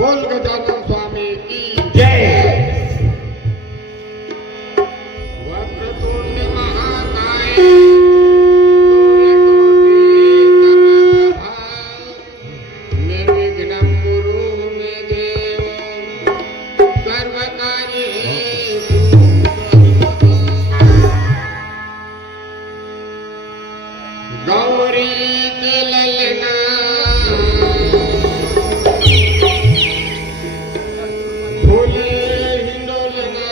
बोल गजानन स्वामी की जय. वक्रतुंड महाकाय सूर्यकोटि समप्रभा निर्विघ्नं कुरु मे देव सर्वकार्येषु गौरी के ललना फूले हिंडोलना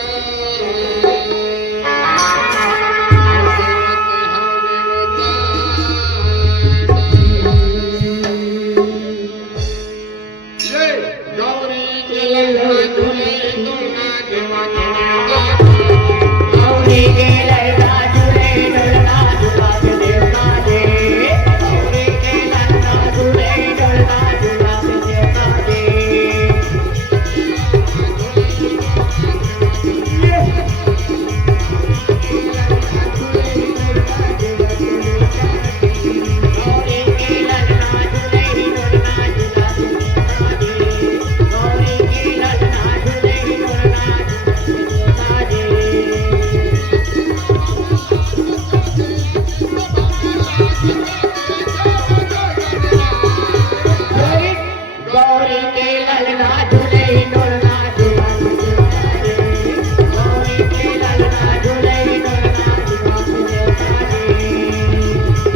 जय गौरी के ललना झूले हिंडोलना देवा के देवता गौरी के ललना झूले ढोलना झूला के देवता दे. गौरी के ललना झूले ढोलना झूला के देवता दे. गौरी के ललना झूले ढोलना झूला के देवता दे. गौरी के ललना झूले ढोलना झूला के देवता दे. गौरी के ललना झूले ढोलना झूला के देवता दे. गौरी के ललना झूले ढोलना झूला के देवता दे.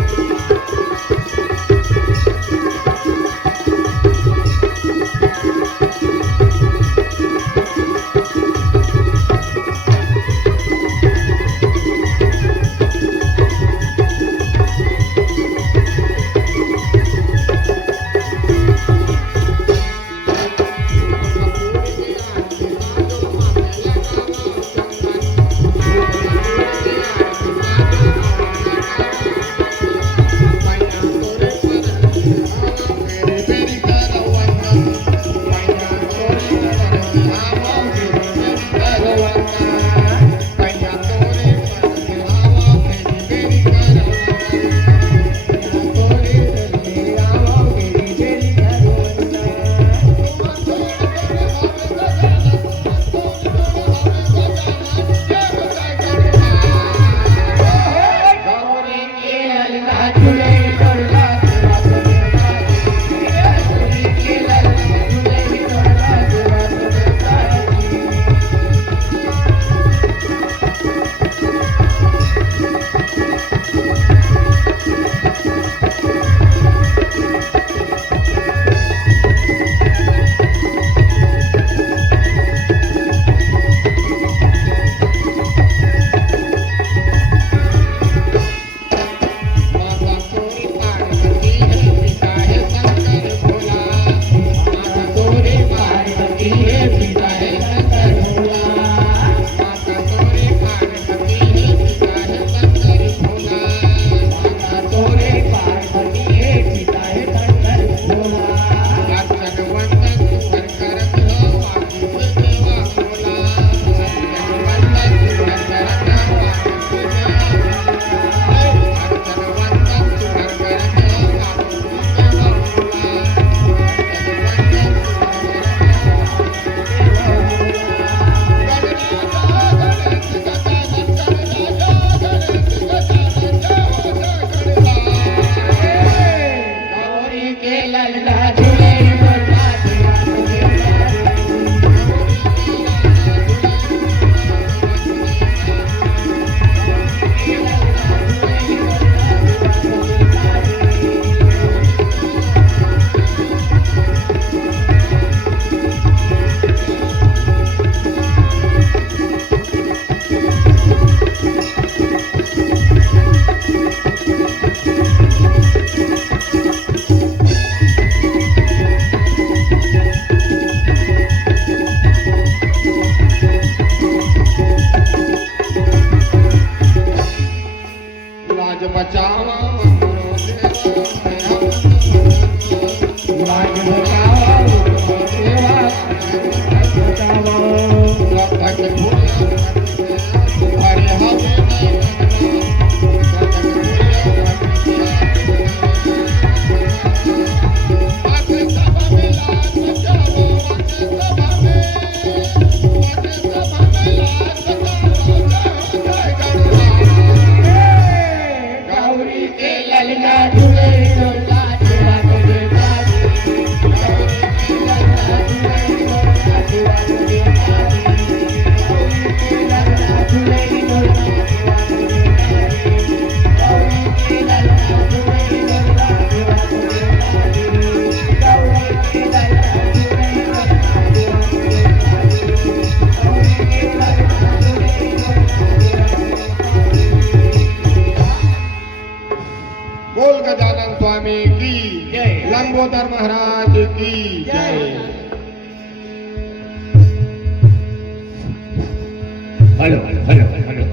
Hello hello hello.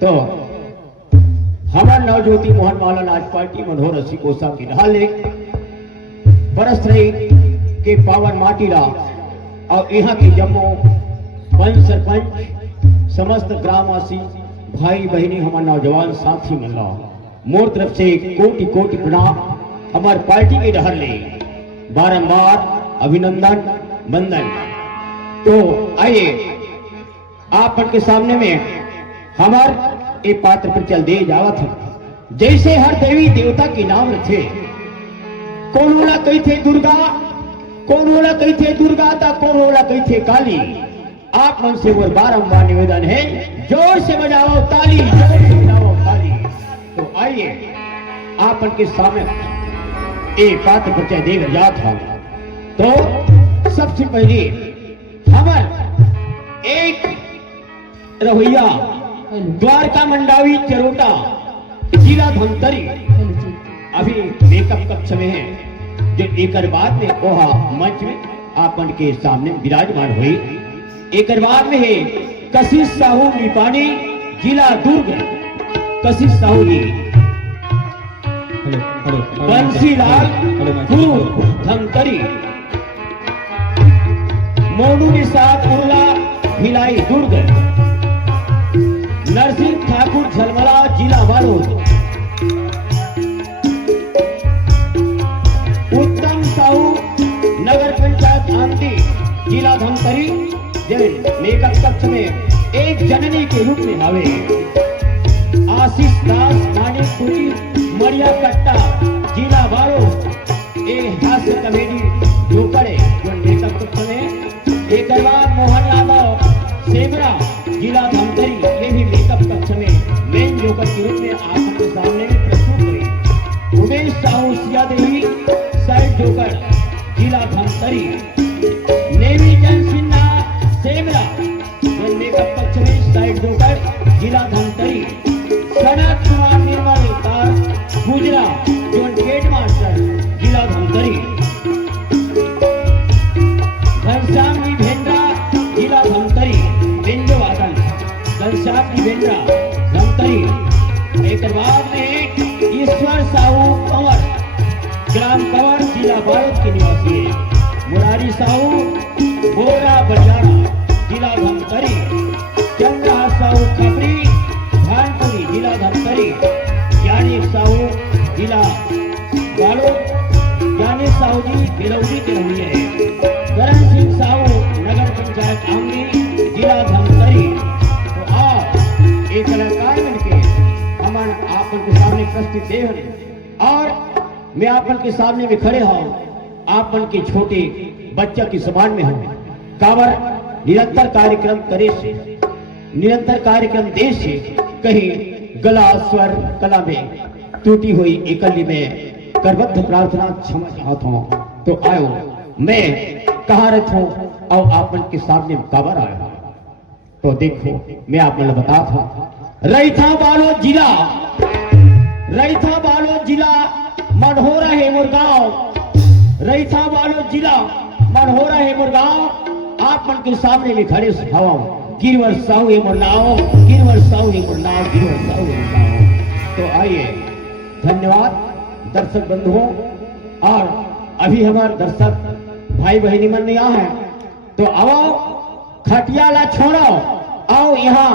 तो हमार नवज्योति मोहन माला आज पार्टी मनोहर रसी कोसा की ढाले बरस रही के पावन माटीला और यहाँ के जम्मो पंच सरपंच समस्त ग्रामवासी भाई बहनी हमारे नौजवान साथी मल्ला मोर तरफ से कोटि कोटि प्रणाम। हमार पार्टी के डहर ले बारंबार अभिनंदन वंदन। तो आइए आप के सामने में हमार एक पात्र पर चल दे जावत है। जैसे हर देवी देवता के नाम रखे, कौन होला कही थे दुर्गा, कौन होला कही थे दुर्गा ता कौन होला कही थे काली। आप मन से वो बारंबार निवेदन है, जोर से बजाओ ताली, जोर से बजाओ ताली। तो आइए आप के सामने एक पात्र परिचय देकर जात हूं। तो सबसे पहले हमार एक रवैया द्वारका मंडावी चरोटा जिला धमतरी अभी मेकअप कक्ष में है, जो एक बाद में ओहा मंच में आपन के सामने विराजमान हुई। एक बाद में है कशिश साहू निपानी जिला दुर्ग, कशिश साहू जी बंसीलाल गुरु धमतरी, मोनू निषाद उर्ला भिलाई दुर्ग, नरसिंह ठाकुर झलमला जिला बालोद, उत्तम साहू नगर पंचायत आमदी जिला धमतरी, मेकअप कक्ष में एक जननी के रूप में आवे। आशीष दास मानिकपुरी मरिया कट्टा जिला बारो, एक हास्य कमेडी जो करे जो मेकअप कक्ष में। एक मोहन यादव सेमरा जिला धमतरी, ये भी मेकअप कक्ष में मेन जोकर के रूप में आपके सामने प्रस्तुत हुई। उमेश साहू सिया देवी साइड जोकर जिला धमतरी, नेवी जन सिन्हा सेमरा मेकअप कक्ष में साइड जोकर जिला धमतरी, सनत कुमार निर्मल गुजरा जोन गेट मास्टर जिला धमतरी, घनश्याम जी भेंड्रा जिला धमतरी बेंजो वादन, घनश्याम जी भेंड्रा धमतरी। एक बाद में ईश्वर साहू कंवर ग्राम कंवर जिला बालोद के निवासी है। मुरारी साहू बोरा बजारा जिला धमतरी, चंद्रहास साहू खपरी भानपुरी जिला धमतरी, ज्ञानी साहू जिला बालोद, ज्ञानी साहू जी बेलौदी के रहिए है। करण सिंह साहू नगर पंचायत आमदी जिला धमतरी। तो आप एक कलाकार बनके हमारे आपन के सामने प्रस्तुत दे और मैं आपन के सामने में खड़े हूं, आपन के छोटे बच्चा की समान में हूं। कावर निरंतर कार्यक्रम करे से, निरंतर कार्यक्रम देश से कहीं गला स्वर कला में टूटी हुई एकली में करबद्ध प्रार्थना क्षमा चाहता हूं। तो आयो मैं कहाँ रहता हूं और आपन के सामने कावर आया। तो देखो मैं आपने बता था रईथा बालो जिला, रईथा बालो जिला मनहोरा है मुरगांव, रईथा बालो जिला मनहोरा है मुरगांव। आप मन के सामने में खड़े हवा गिरवर साहू है मुरनाओ, गिरवर साहू है मुरनाओ, गिरवर साहू है मुरनाओ। तो आइए धन्यवाद दर्शक बंधुओं। और अभी हमारे दर्शक भाई बहनी मन यहाँ है, तो आओ खटिया ला छोड़ो, आओ यहाँ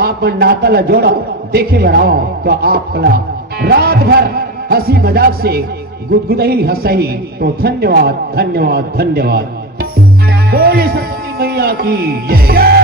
आप नाता ला जोड़ो, देखे बढ़ाओ। तो आपका रात भर हंसी मजाक से गुदगुदही हंसही। तो धन्यवाद धन्यवाद धन्यवाद। बोले सरस्वती मैया की जय।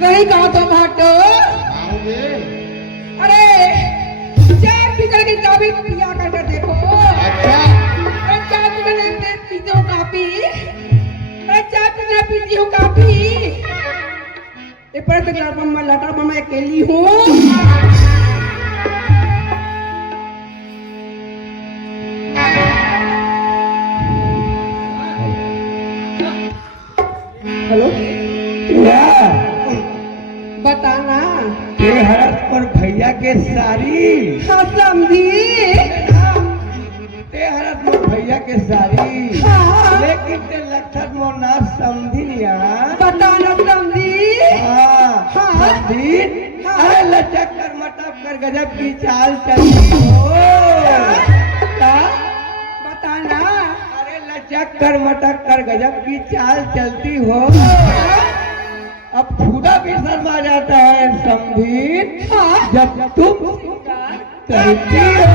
वही कहा तो भाटो। आओगे? अरे चाय पीकर की काफी पिया कर देखो। अच्छा अरे चाय पीकर पीते हो काफी। अरे चाय पीकर पीती हो काफी। ये पर तक लटा पर मैं अकेली हूँ। हेलो क्या बताना। ये हरस पर भैया के सारी हाँ समझी। ते हरस पर भैया के सारी हाँ। लेकिन ते लखत मोर ना समझी निया। बताना समझी। हाँ हाँ। समझी। हाँ। अरे लचक कर मटक कर गजब की चाल चली हो। क्या? बताना। अरे लचक कर मटक कर गजब की चाल चलती हो। अब खुदा भी शर्मा जाता है समझी। हाँ। जब तुम शिकार करती हो।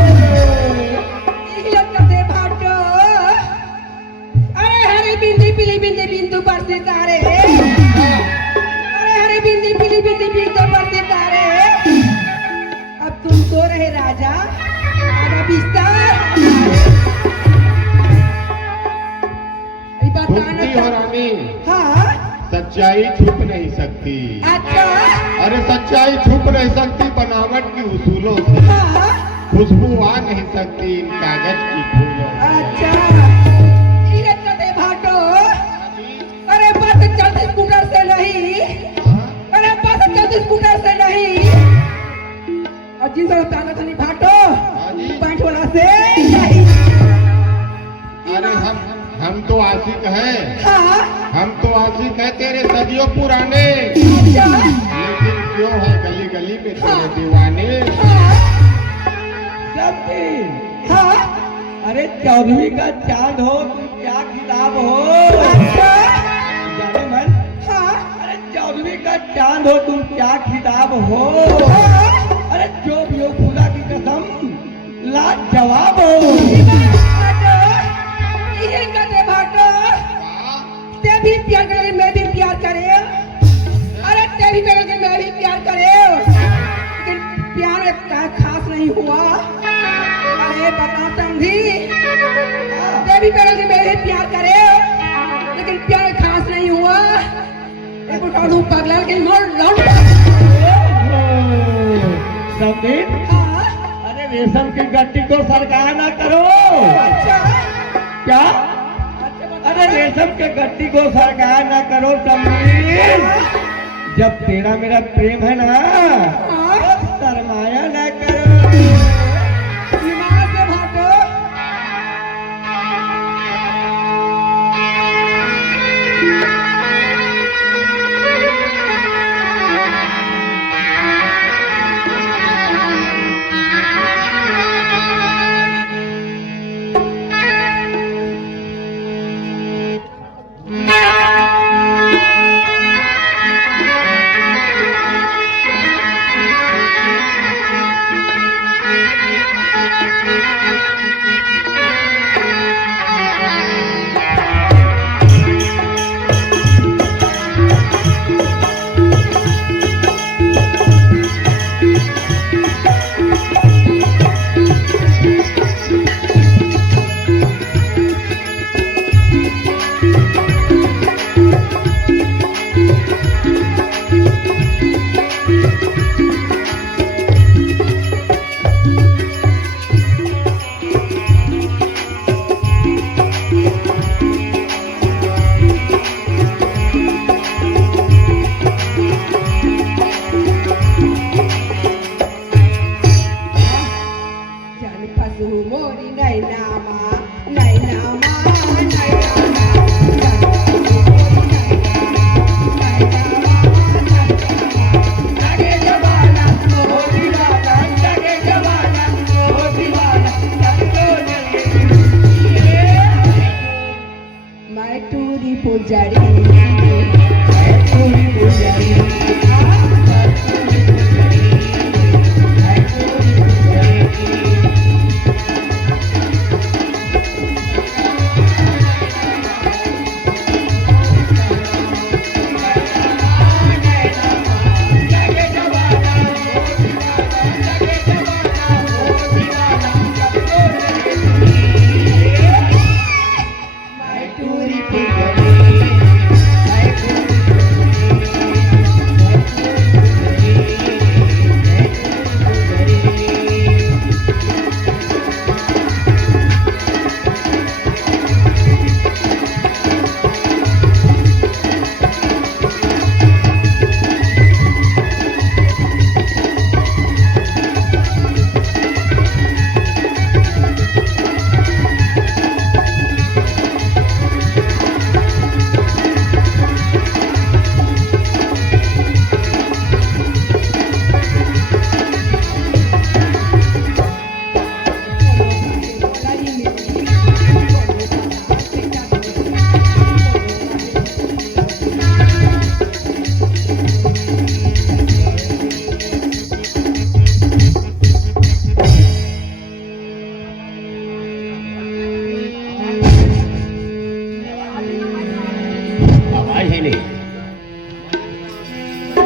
ये कदे भाटो। अरे हरी बिंदी पीली बिंदी बिंदु पर सितारे। अरे हरी बिंदी पीली बिंदी बिंदु पर सितारे। अब तुम तो रहे राजा। अब बिस्तर। बताना। सुनती हो रानी, हाँ सच्चाई छुप नहीं सकती। अच्छा। अरे सच्चाई छुप नहीं सकती बनावट की उसूलों से। हाँ खुशबू आ नहीं सकती इन कागज की फूलों से। अच्छा। ये कदे भाटो। अरे बस चलती स्कूटर से नहीं। अरे बस चलती स्कूटर से नहीं। और जिन वाला पहना था नहीं भाटो। जी। पैंट वाला से नहीं। अरे हम तो आशिक हैं। हाँ हम तो आशिक हैं तेरे सदियों पुराने। अच्छा। लेकिन क्यों है गली गली में तेरे हाँ। दीवाने। हाँ समझी। हाँ। अरे 14वीं का चांद हो तुम क्या खिताब हो। अच्छा। जाने मन। हाँ अरे 14वीं का चांद हो तुम क्या खिताब हो। हाँ। अरे जो भी हो खुदा की कसम लाजवाब हो। भाटो। ये कदे भाटो। ते भी प्यार करेंगे मैं भी प्यार करे। अरे ते भी करेंगे मैं भी प्यार करे। लेकिन प्यार इतना खास नहीं हुआ। अरे बता समझी। ते भी करेंगे मैं भी प्यार करे। लेकिन प्यार खास नहीं हुआ। एक उठा लूं पगला के मोर लौट। समझी। हाँ अरे रेशम की गट्टी को सरकार ना करो। अच्छा। क्या? अरे रेशम के गट्टी को सरकार ना करो समझी। जब तेरा मेरा प्रेम है ना हाँ तो सरमाया ना करो। दिमाग से भाटो।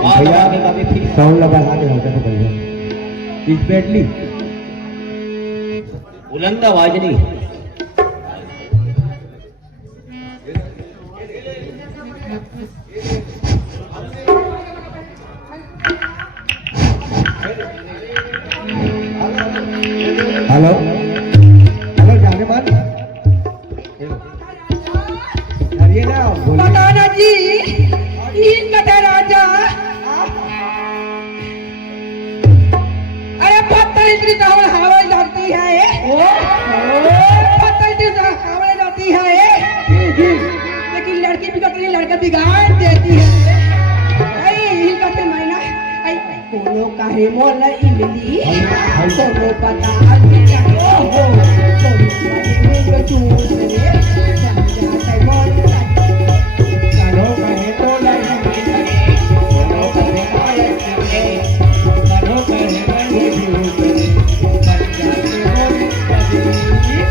भैया आगे का भी फिर साउंड लगा के हल्का से करिए इस बेडली बुलंद आवाज नहीं हेलो हेलो जाने मन अरे ना बोलिए बताना जी इन कटे राजा अरे पत्थर इतनी तो हवा जाती है पत्थर इतनी तो हवा जाती है लेकिन लड़की भी कतरी लड़का बिगाड़ देती है इन कटे मैना कोनो काहे मोल इमली कोनो पता क्या हो कोनो काहे में चूस ले जाता मोल चलो कहे तो नहीं मिले चलो कहे आए चले चलो कहे बने झूठे बन जाते हो कभी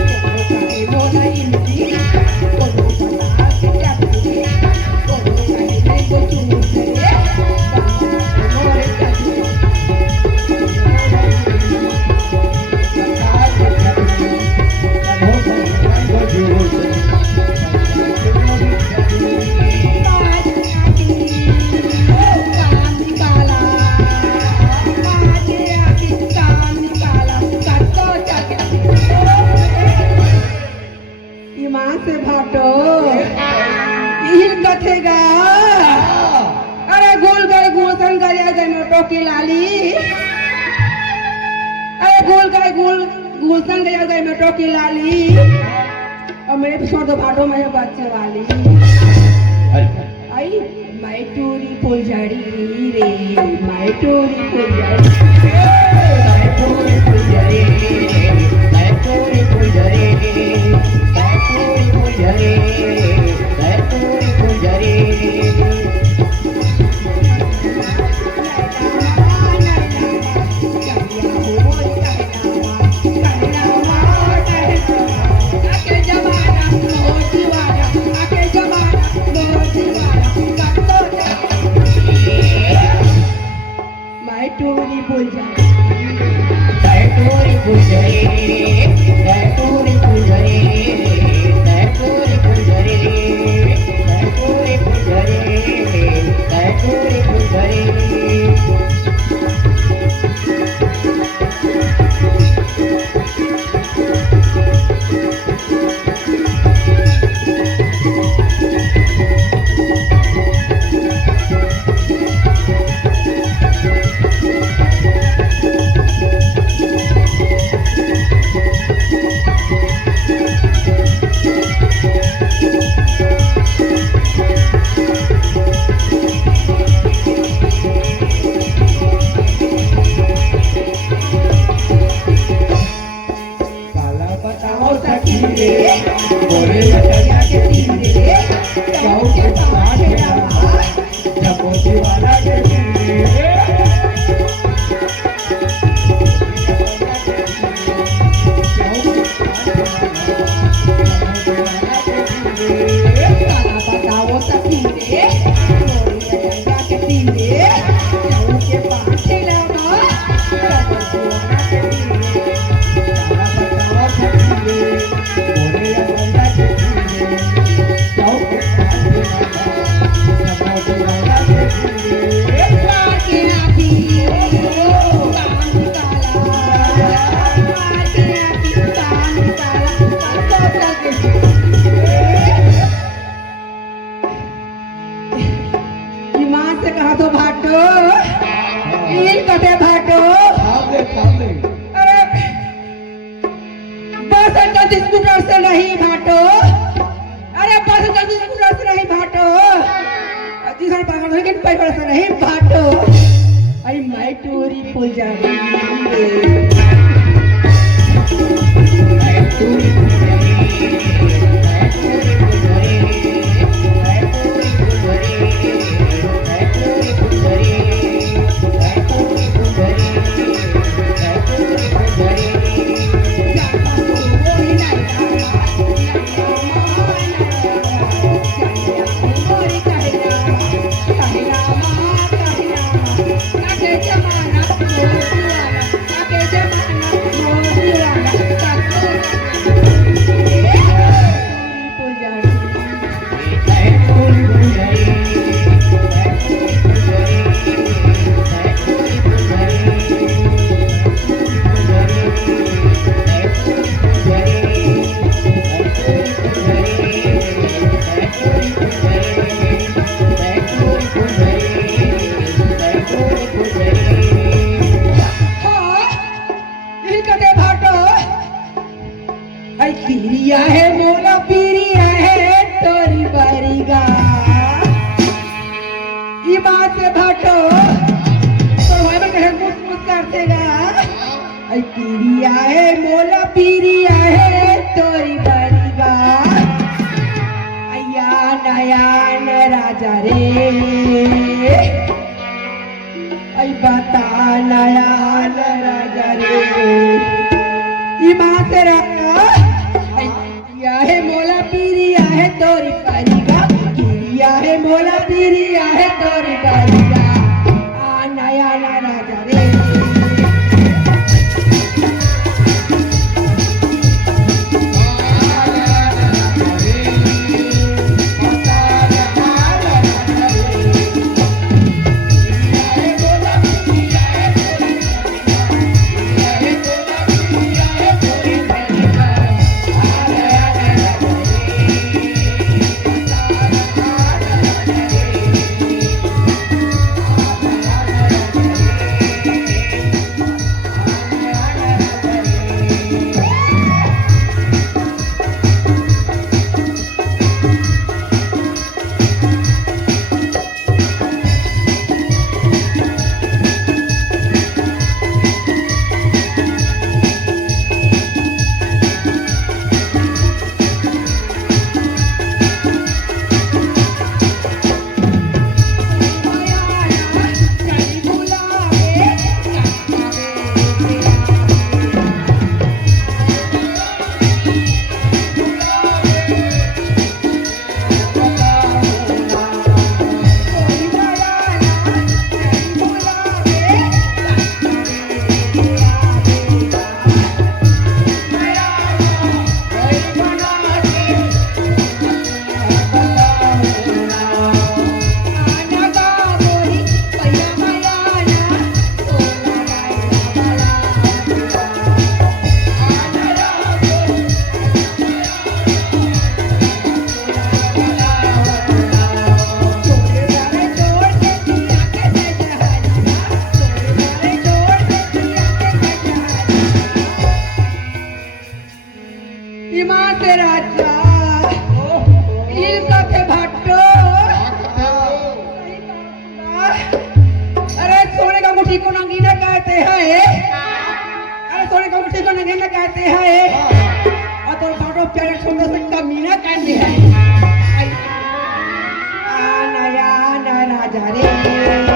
कोनो काहे मोल इमली कोनो पता क्या हो कोनो काहे में चूस ले मोरे ईमान से भाटो इहिल कथेगा अरे गोल गए गोसन गया गए मोटो की लाली अरे गोल गए गोसन गया गए मोटो की लाली और मेरे पे छोड़ दो भाटो मैं बच्चे वाली आई मैं टूरी फुलझड़ी रे मैं टूरी फुलझड़ी मैं टूरी फुलझड़ी मैं टूरी फुलझड़ी मैं टूरी फुलझड़ी मैं टूरी फुलझड़ी टूरी फुलझड़ी मैं टूरी फुलझड़ी मैं टूरी फुलझड़ी मैं टूरी फुलझड़ी मैं टूरी फुलझड़ी मैं टूरी फुलझड़ी स्कूटर से नहीं भाटो अरे बस स्कूटर से नहीं भाटो पैसा से नहीं भाटो अरे मैं टूरी फुलझड़ी मैं टूरी है मोला पीरिया है तोरी बरीगा अया नयन राजा रे ऐ बता नयन राजा रे इमा से रखा या है मोला पीरिया है तोरी बरीगा किरिया है मोला पीरिया है तोरी बरीगा आ नयन राजा रे कहते हैं और तो फोटो प्यारे सुंदर से कमीना कहते हैं आना राजा रे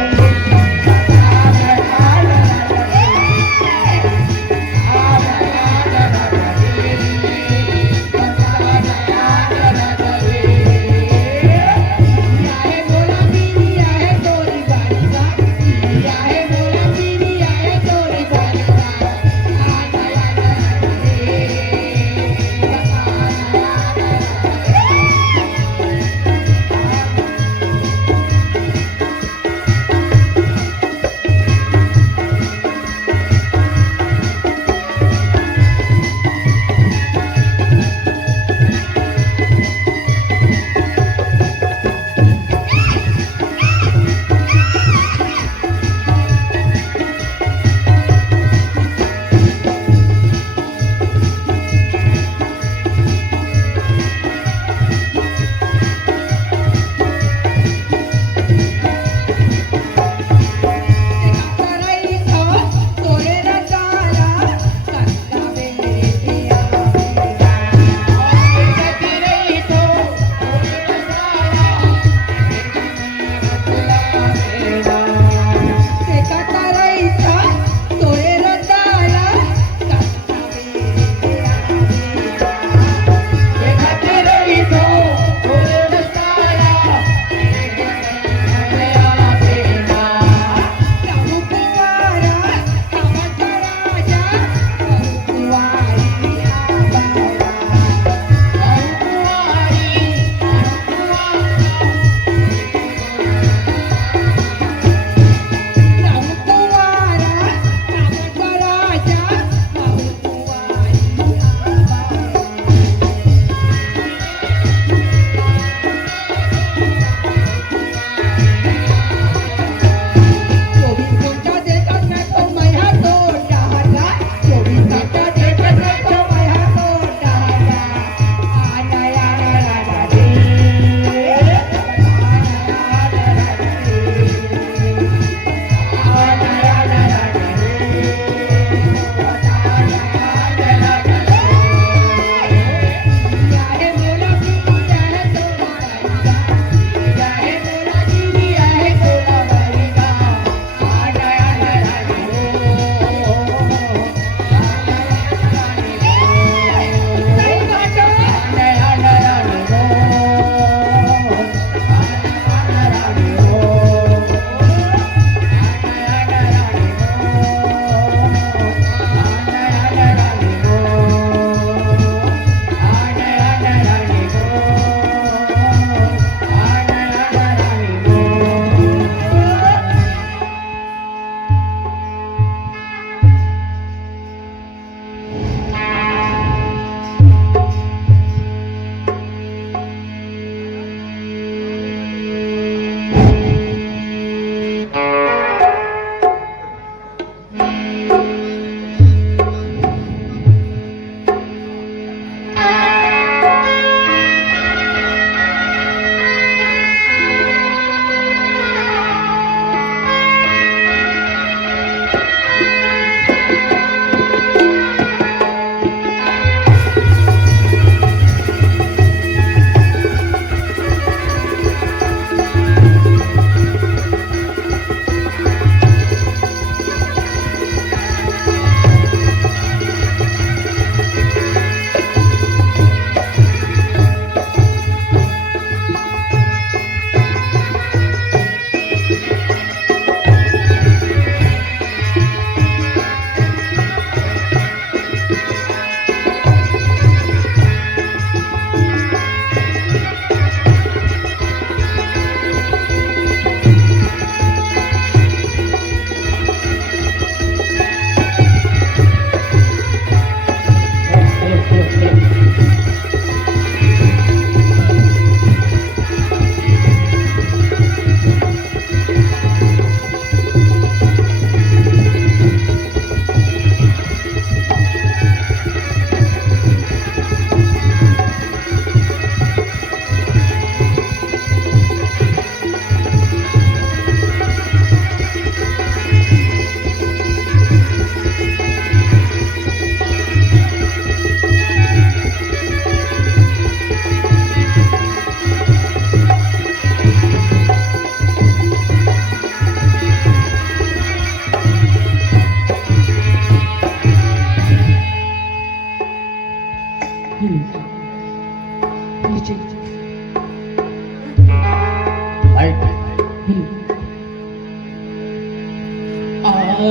तो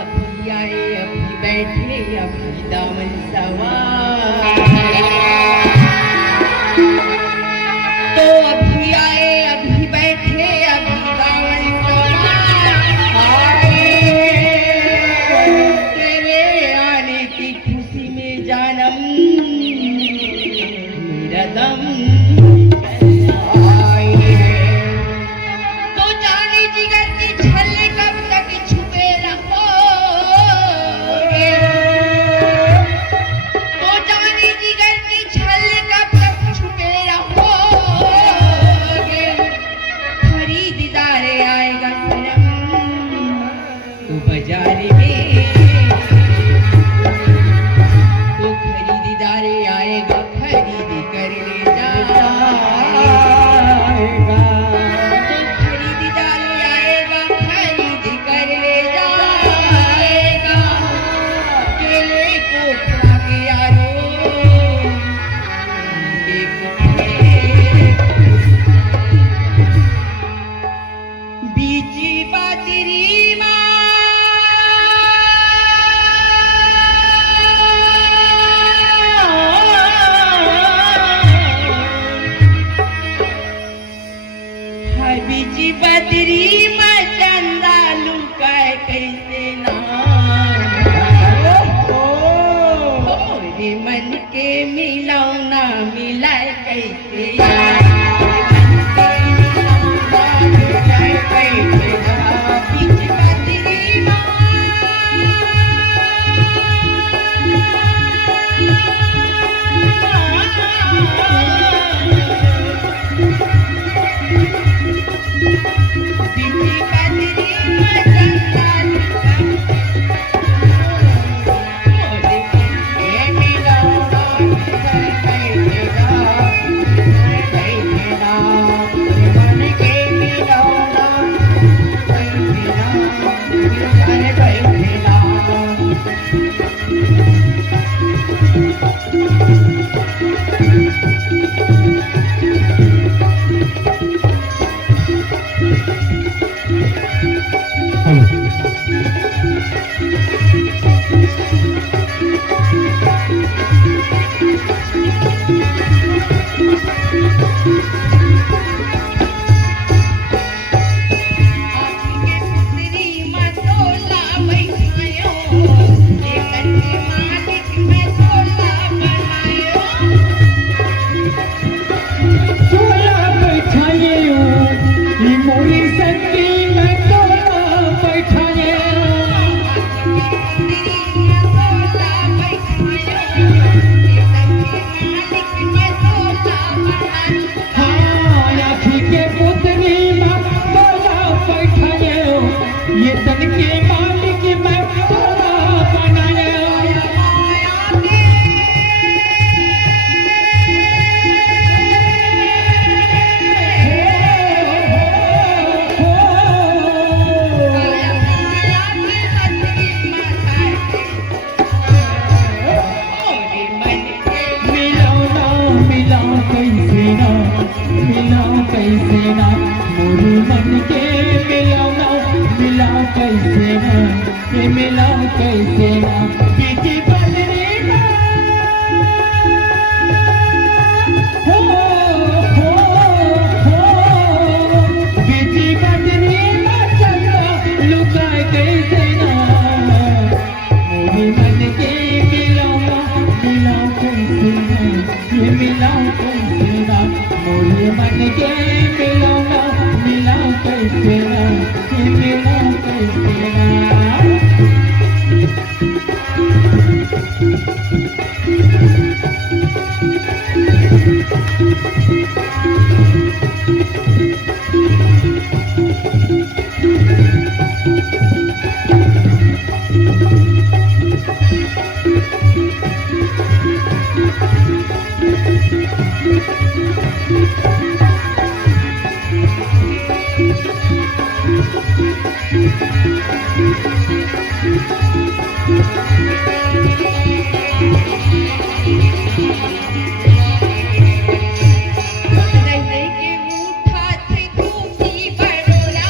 अभी आए अभी बैठे अभी दामन सवार तो अभी आए अभी बैठे अभी दामन सवार तेरे आने की खुशी में जानम मेरा दम आई है तो जाने जिगर की छल कब तक छुपे रहोगे तो जाने जिगर की छल कब तक छुपे रहोगे खरीदार आएगा सनम तो बाजार में तो खरीदार आएगा खरीद कर ले जाएगा तो खरीदार आएगा खरीद कर ले जाएगा केले को खा के यारो बीची बाजरी माँ हाय बीची बदरी में चंदा लुकाए कैसे ना मोरे मन के मिलौना मिलाए कैसे बीची बदरी नहीं के उठा थे खूबी बड़ोरा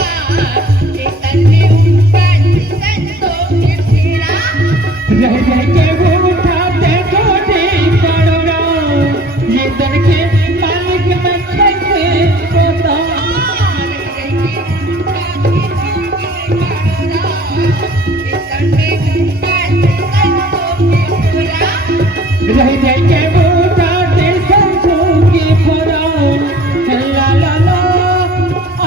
ये तन्ने ऊपर संतों के फेरा रह रह के वो उठाते छोटे बड़ोरा ये तन के मालिक मन कैसे होता रह रह के वो उठाते संतों के फेरा ला ला ला आ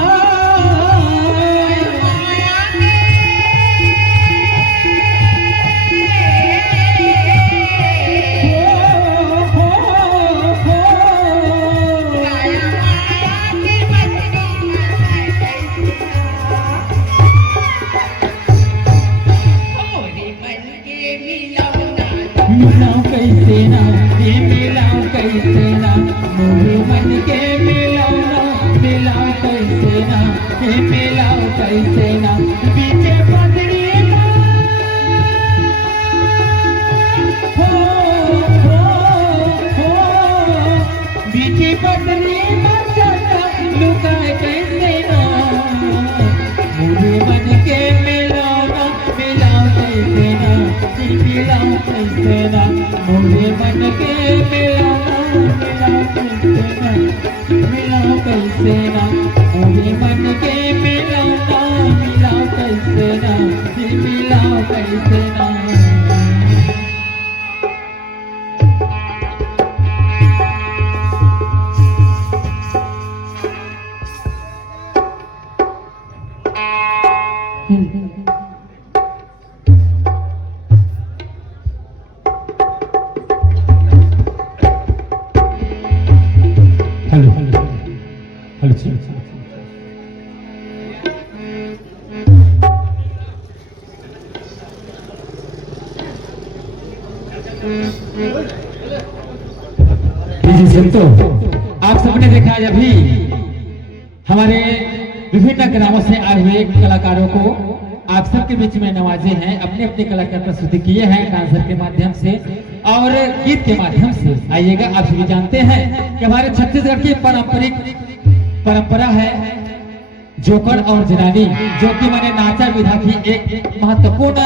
मिलाऊं कैसे ना ये मिलाऊं कैसे ना मोरे मन के मिलाऊं ना मिलाऊं कैसे ना ये मिलाऊं कैसे ना पीछे पतरी हो बीचे पतरी मचता लुका कैसे ना मोरे मन के मिलाऊं ना मिलाऊं कैसे ना मिलाऊं कैसे ना मोरे मन के मिलाऊं कैसे ना मोरे मन के मिलाऊं कैसे ना मिलाऊं कैसे ना हेलो हेलो हेलो जी संतो, आप सबने देखा है अभी हमारे विभिन्न ग्रामों से आए हुए कलाकारों को आप सबके बीच में नवाजे हैं, अपने अपने कला का प्रस्तुति किए हैं डांसर के माध्यम से और गीत के माध्यम से। आइएगा, आप सभी जानते हैं कि हमारे छत्तीसगढ़ की पारंपरिक परंपरा है जोकर और जनानी, जो कि माने नाचा विधा की एक महत्वपूर्ण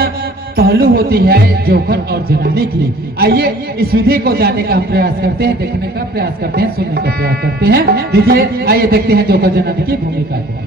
पहलू होती है जोकर और जनानी की। आइए इस विधि को जानने का हम प्रयास करते हैं, देखने का प्रयास करते हैं, सुनने का प्रयास करते हैं। दीजिए आइए देखते हैं जोकर जनानी की भूमिका को।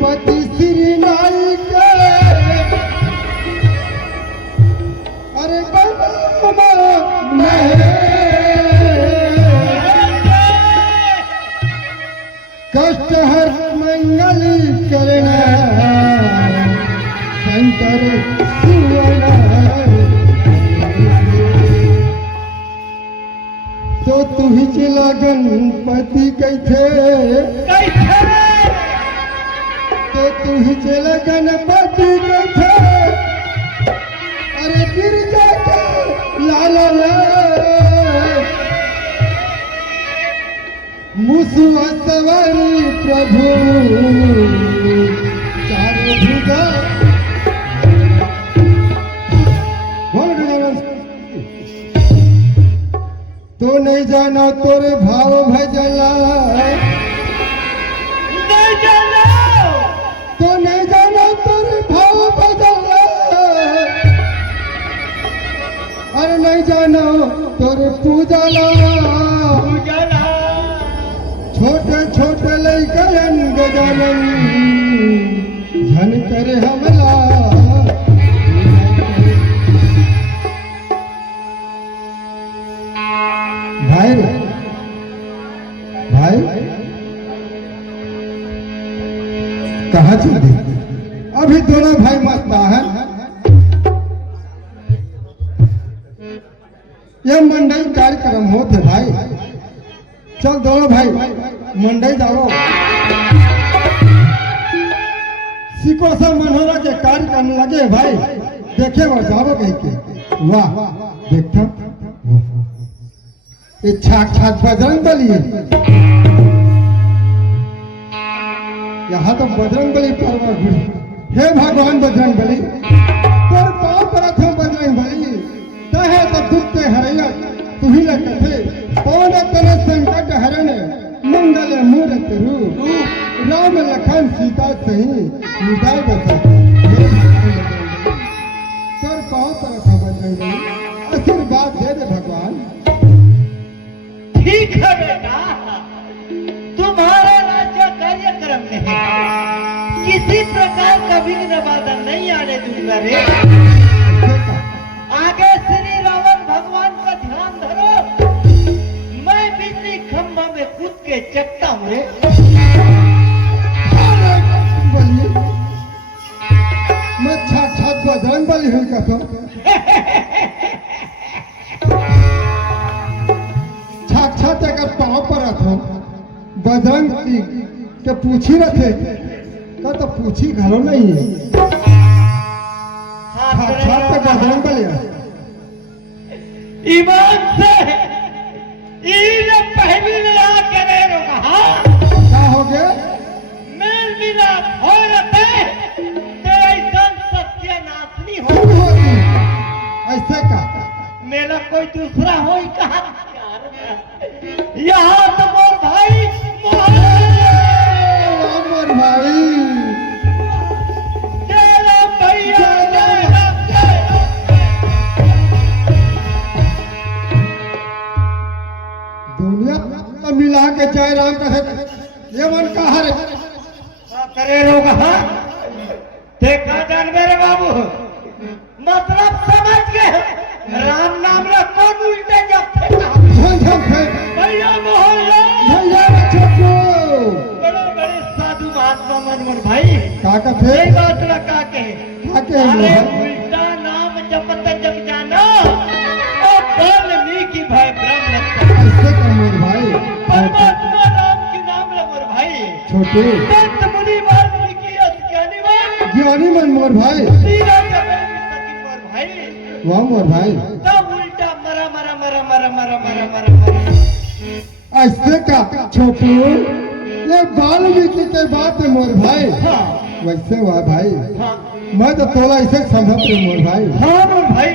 गणपति श्री नाई के अरे कष्ट हर मंगल करना शंकर सुवर्ण तो तू ही चला गणपति कैथे तो तू ही चला गणपति कैथे अरे गिर जाके लाला ला मुसुआ सवारी प्रभु चारों भुजा बोल गजानन तो नहीं जाना तोरे भाव भजला नहीं जाना तो नहीं जाना तोरे भाव भजला अरे नहीं जाना तोरे पूजला उजाला छोटे छोटे लैकन गजानन झन करे हमला भाई भाई कहाँ चल अभी दोनों भाई मस्त है ये मंडई कार्यक्रम होते भाई चल दोनों भाई मंडई जाओ सीखो सा मनोरा के कार्य करने लगे भाई देखे और जाओ कहीं के वाह देखता ये छाक छाक बजरंग बली यहाँ तो बजरंग बली पर्वत हे भगवान बजरंग बली तोर पाँव पर रखो बजरंग बली कहे तो दुख के हरैया तू ही लगे पौन तन संकट हरण मंगल मूर्त रूप राम लखन सीता सही मिटाए बसा तोर पाँव पर रखो बजरंग बली आशीर्वाद दे दे भगवान ठीक है बेटा तुम्हारा राज्य कार्यक्रम में किसी प्रकार का विघ्न बाधा नहीं आने दूंगा रे आगे श्री रावण भगवान का ध्यान धरो मैं बिजली खंभा में कूद के चकता हूँ रे बोलिए मैं छाक छाक बजरंग बली हुई का तो छाक छाक एक पाँव पर रखो बजरंग के पूछी रखे का तो पूछी घरो नहीं है छाक छाक तक बजरंग बली ईमान से इन्हें पहली मिला के रे कहा क्या हो गया मेल मिला हो रहे तेरा इंसान सत्यानाशनी हो तुम होती ऐसे का मेरा कोई दूसरा हो ही कहा यहाँ तो मोर भाई अमर भाई तेरा भैया दुनिया को मिला के जय राम कहे ये मन का हरे करे लोग देखा जान मेरे बाबू मतलब समझ गए राम नाम ला कौन उल्टे जब झम झम फेंक भैया मोहल्ला भैया छोटू बड़े बड़े साधु महात्मा मनमोहन भाई का ये फेंक बात रखा के का के अरे उल्टा नाम जपत जब जाना और वाल्मीकि भाई ब्रह्म ऐसे का मोर भाई परमात्मा राम के नाम ला मोर भाई छोटू संत मुनि वाल्मीकि ज्ञानी मान ज्ञानी मन मोर भाई सीरा कबे सकी मोर भाई वाह मोर भाई तब उल्टा मरा मरा मरा मरा मरा मरा मरा मरा ऐसे का छोटू ये वाल्मीकि के बात है मोर भाई हाँ वैसे हुआ भाई हाँ मैं तो तोला ऐसे समझ रही मोर भाई हाँ मोर भाई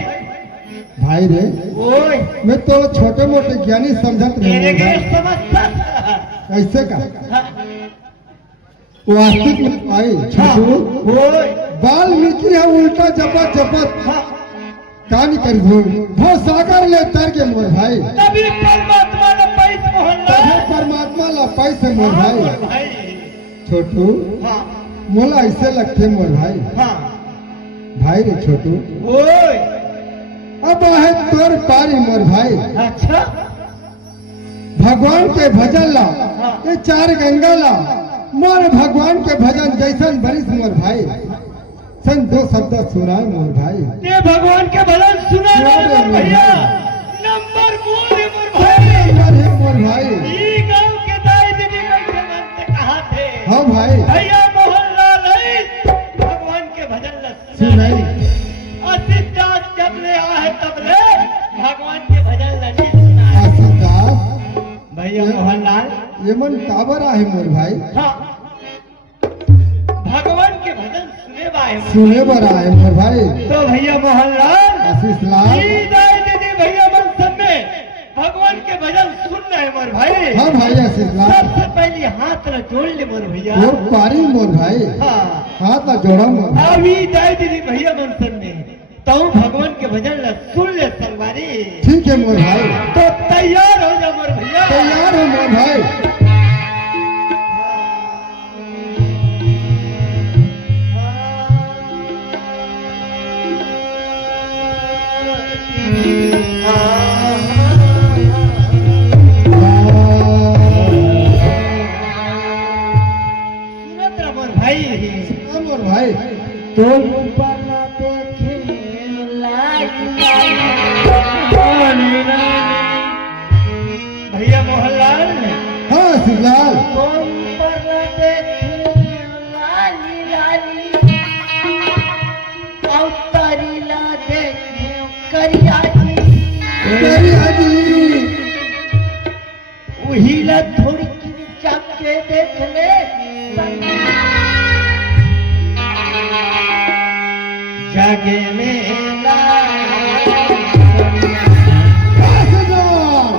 भाई रे ओए मैं तो छोटे मोटे ज्ञानी समझत रही तेरे मोर के भाई समझता ऐसे का हाँ वास्तविक में भाई छोटू ओए वाल्मीकि है उल्टा जपत जपत हाँ कहानी कर भो सागर ले तर के मोर भाई तभी परमात्मा ने पैस मोहल्ला तभी परमात्मा ला पैसे मोर हाँ भाई मोर भाई छोटू हाँ मोला ऐसे लगते मोर भाई हाँ भाई रे छोटू ओए अब है तोर पारी मोर भाई अच्छा भगवान के भजन ला हाँ। ये चार गंगा ला मोर भगवान के भजन जैसन बरिस मोर भाई सन दो शब्द सुनाए मोर भाई ये भगवान के भजन सुना सुना मोर रे भैया नंबर मोर भाई अरे मोर भाई ये गांव के दाई दीदी कैसे मानते कहा थे हाँ भाई भैया मोहल्ला नहीं भगवान के भजन ला सुनाई असित दास जब ले आए तब ले भगवान के भजन ला नहीं सुना आशीर्वाद भैया मोहनलाल ये मन काबर आहे मोर भाई हाँ भगवान के भजन सुने बाए सुने बर आए मोर भाई तो भैया मोहनलाल आशीष लाल दाई दीदी भैया मन सब में भगवान के भजन सुन रहे मोर भाई हाँ भाई आशीष लाल सबसे पहले हाथ न जोड़ ले मोर भैया मोर पारी मोर भाई हाँ हाथ ना जोड़ा मोर भाई। अभी दाई दीदी भैया मन सब में तो भगवान के भजन ला सुन ले संगवारी ठीक है मोर भाई तो तैयार हो जा मोर भैया तैयार हो मोर भाई सुनत रहा मोर भाई हाँ मोर भाई तो ऊपर ना देखे भैया मोहनलाल हाँ आशीष लाल तो ऊपर ना देखे लाली लाली अवतारी ला देखे करिया जी तेरी आजी वही ला थोड़ी की चाक के देख ले जागे मेला आशीष लाल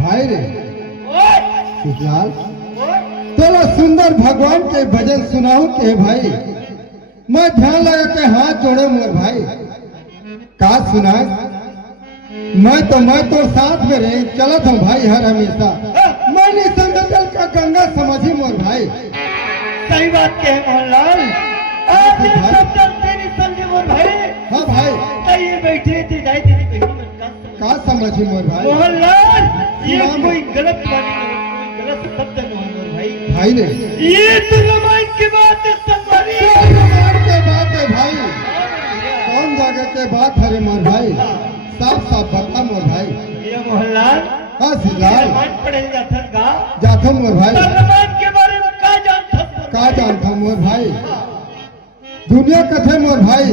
भाई रे आशीष लाल चलो सुंदर भगवान के भजन सुनाओ के भाई मैं ध्यान लगा के हाथ जोड़े मोर भाई का सुनाए मैं तो साथ में रही चलत हूँ भाई हर हमेशा मैंने समझल का गंगा समझी मोर भाई सही बात के है मोहनलाल आज ये सब चलते नहीं समझे मोर भाई हाँ भाई तो ये बैठे थे जाए थे कहीं मत का समझी मोर भाई मोहनलाल ये सुना कोई गलत बात नहीं कोई गलत शब्द नहीं है मोर भाई भाई ने ये तो रामायण की बात है संगवारी रामायण के बात है भाई कौन जगह के बात है रे मोर भाई साफ साफ बता मोर भाई ये मोहनलाल हाँ सिलाल रामायण पढ़े जाता गा जाता मोर भाई तो रामायण के बारे में का जानता का जानता मोर भाई दुनिया कथे मोर भाई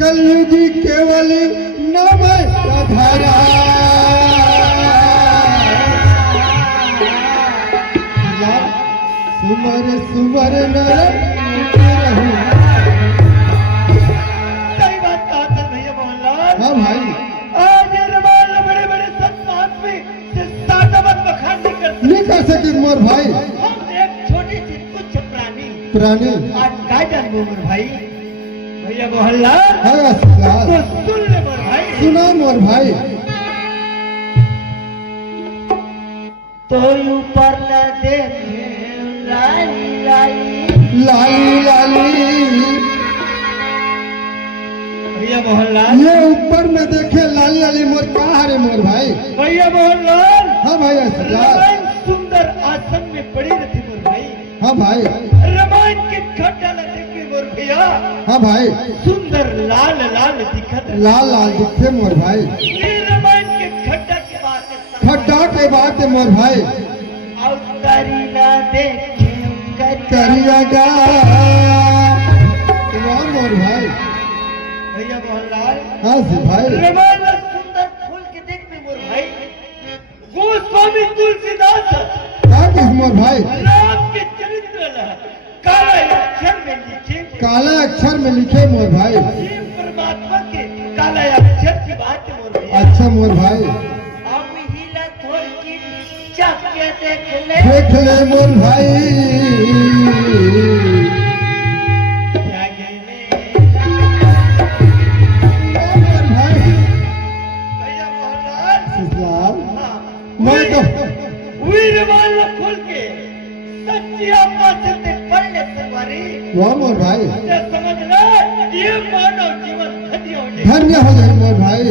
कलयुगी केवली नाम है राधारा सुमर सुमर नर रहूं। सही बात कहा था भैया मोहनलाल हाँ भाई आज ये रामायण बड़े बड़े संत महात्मा से सादावत बखान नहीं करते नहीं कर सकी मोर भाई हम एक छोटी सी तुच्छ प्राणी प्राणी आज का जन्म मोर भाई भैया मोहनलाल है अस्पताल तो सुन ले मोर भाई सुना मोर भाई तो ऊपर न देखे लाली लाली लाली लाली भैया मोहनलाल ये ऊपर में देखे लाली लाली मोर का हरे मोर भाई भैया मोहनलाल हाँ भाई अस्पताल रामायण सुंदर आसन में पड़ी रहती मोर भाई हाँ भाई रामायण के खड्डा देखे मोर भैया हाँ भाई सुंदर लाल लाल दिखत रहे। लाल लाल दिखते मोर भाई ये रामायण के खड्डा की बात है खड्डा के बात है मोर भाई अवतारी ना देखे करिएगा वाह मोर भाई भैया मोहनलाल हाँ जी भाई रामायण सुंदर फूल के देख में मोर भाई गोस्वामी तुलसीदास का किस मोर भाई राम के चरित्र ला काला अक्षर में लिखे काला अक्षर में लिखे मोर भाई ये परमात्मा के काला अक्षर की बात है मोर भैया अच्छा मोर भाई अब हिला थोड़ की चक के देख ले देख ले मोर भाई जागे मेला। वाह मोर भाई भैया मोहनलाल सिसलाल हाँ, मैं तो वही रामायण खोल के वाह मोर भाई, ये समझ ले, ये मानव जीवन धन्य हो जाए। धन्य हो जाए मोर भाई।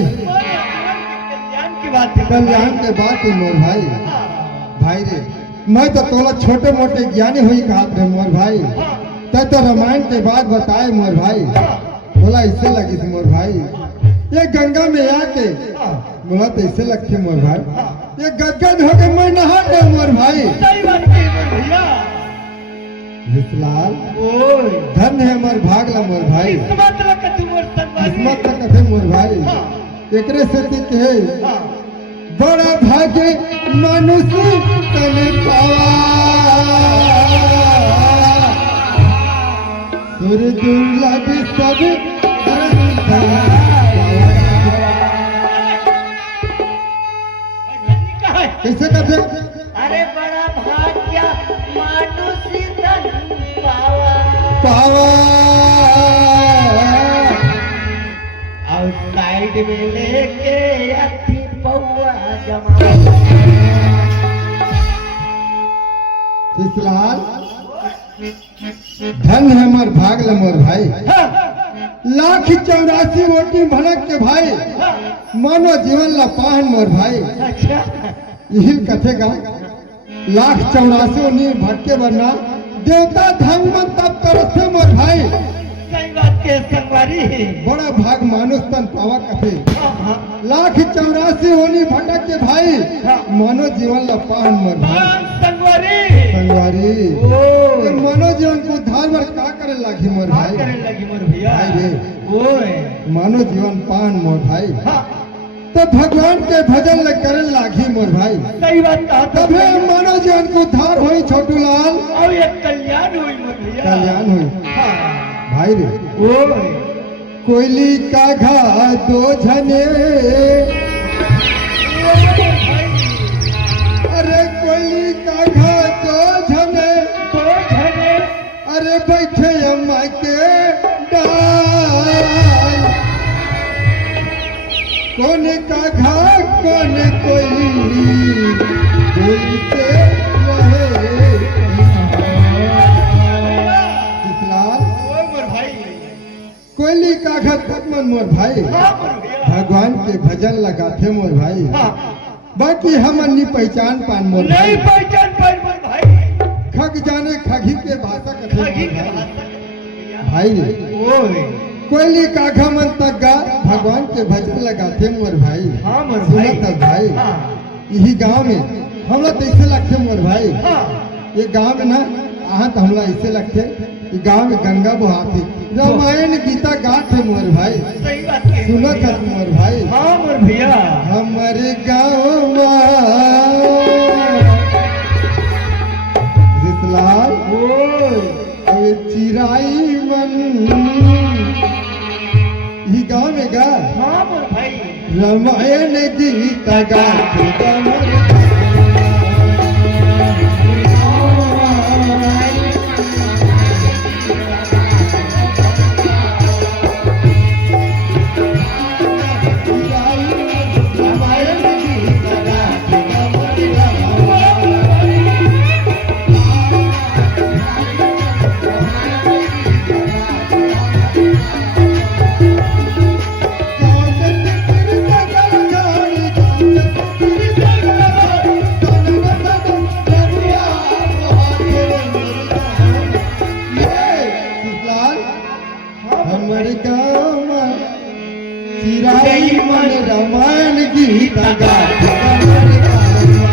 कल्याण की बात है। कल्याण के बात है मोर भाई। हाँ, भाई रे, मैं तो तोला छोटे मोटे ज्ञानी हुई कहा थे मोर भाई। हाँ, तय तो रामायण के बाद बताए मोर भाई। हाँ, बोला इससे लगी थी मोर भाई, ये गंगा में आके हाँ, बोला तो इससे लगती मोर भाई, ये गदगद होके मैं नहा दे मोर भाई। सही बात कही मोर भैया। जिसलाल ओए, धन्य है मोर भागला मोर भाई, किस्मत लगा तू मोर संगवारी। किस्मत का कथे मोर भाई। हाँ, एकरे से कहे हाँ, बड़ा भाग्य मनुष्य तन पावा, सुर दुर्लभ सब कैसे कहते? अरे बड़ा भाग्य मानुषी तन पावा। पावा और साइड में लेके अथी पौआ जमा। शिशलाल धन है मोर भागला मोर भाई, लाख 84 वोटी भनक के भाई, मानो जीवन ला पाहन मोर भाई। अच्छा, यही कथेगा लाख 84 नीर भटके वरना देवता धर्म मन तब करते मोर भाई। सही बात के संगवारी। बड़ा भाग मानुष तन पावा कथे, हाँ, लाख 84 ओनी भटक के भाई, मानो जीवन ला पाहन मोर भाई। हाँ, संगवारी। संगवारी ओए, ये मानो जीवन को उद्धार वर का करे लागी मोर क्या भाई। करने लगी मोर भैया। भाई रे। ओए, मानो जीवन पाहन मोर भाई, हाँ, तो भगवान के भजन ल करे लागी मोर भाई। सही बात कहा तो। तबे मानो जीवन को उद्धार होई छोटू लाल, और ये कल्याण हुई मोर भैया। कल्याण हुई हाँ, भाई रे। ओए, कोयली का घा दो झने, अरे कोयली का घा दो झने, तो झने अरे बैठे अम्मा के डाल, कौन का घा कौन कोयली, कोयली से रहे किसलाल। ओए मोर भाई। कोयली का घा तक मन मोर भाई, हाँ मोर भैया। भगवान के भजन लगाते मोर भाई। हाँ, बाकी हम अन्नी पहचान पान मोर नहीं भाई, पहचान पाई मोर भाई। खग जाने खगी के भाषा कथे मोर खगी के भाई। भाषा भैया। भाई रे, ओए, कोयली का घा मन तक गा भगवान के भजन लगाते मोर भाई। हाँ मोर भाई। सुनत भाई, हाँ, यही गांव में हमला तो ऐसे लगते मोर भाई। हाँ, ये गांव में ना आहा तो हमला ऐसे लगते, ये गांव में गंगा बहाती, रामायण गीता गाते मोर भाई। सही बात की। सुनत है मोर भाई। हाँ मोर भैया। हमारे गाँव जिसलाल ओए, अरे चिराई मन, ये गाँव में गा हाँ मोर भाई। रामायण गीता गाते कमर। हमारे गाँव में चिराई मन रामायण गीता गाते कमर कालवा।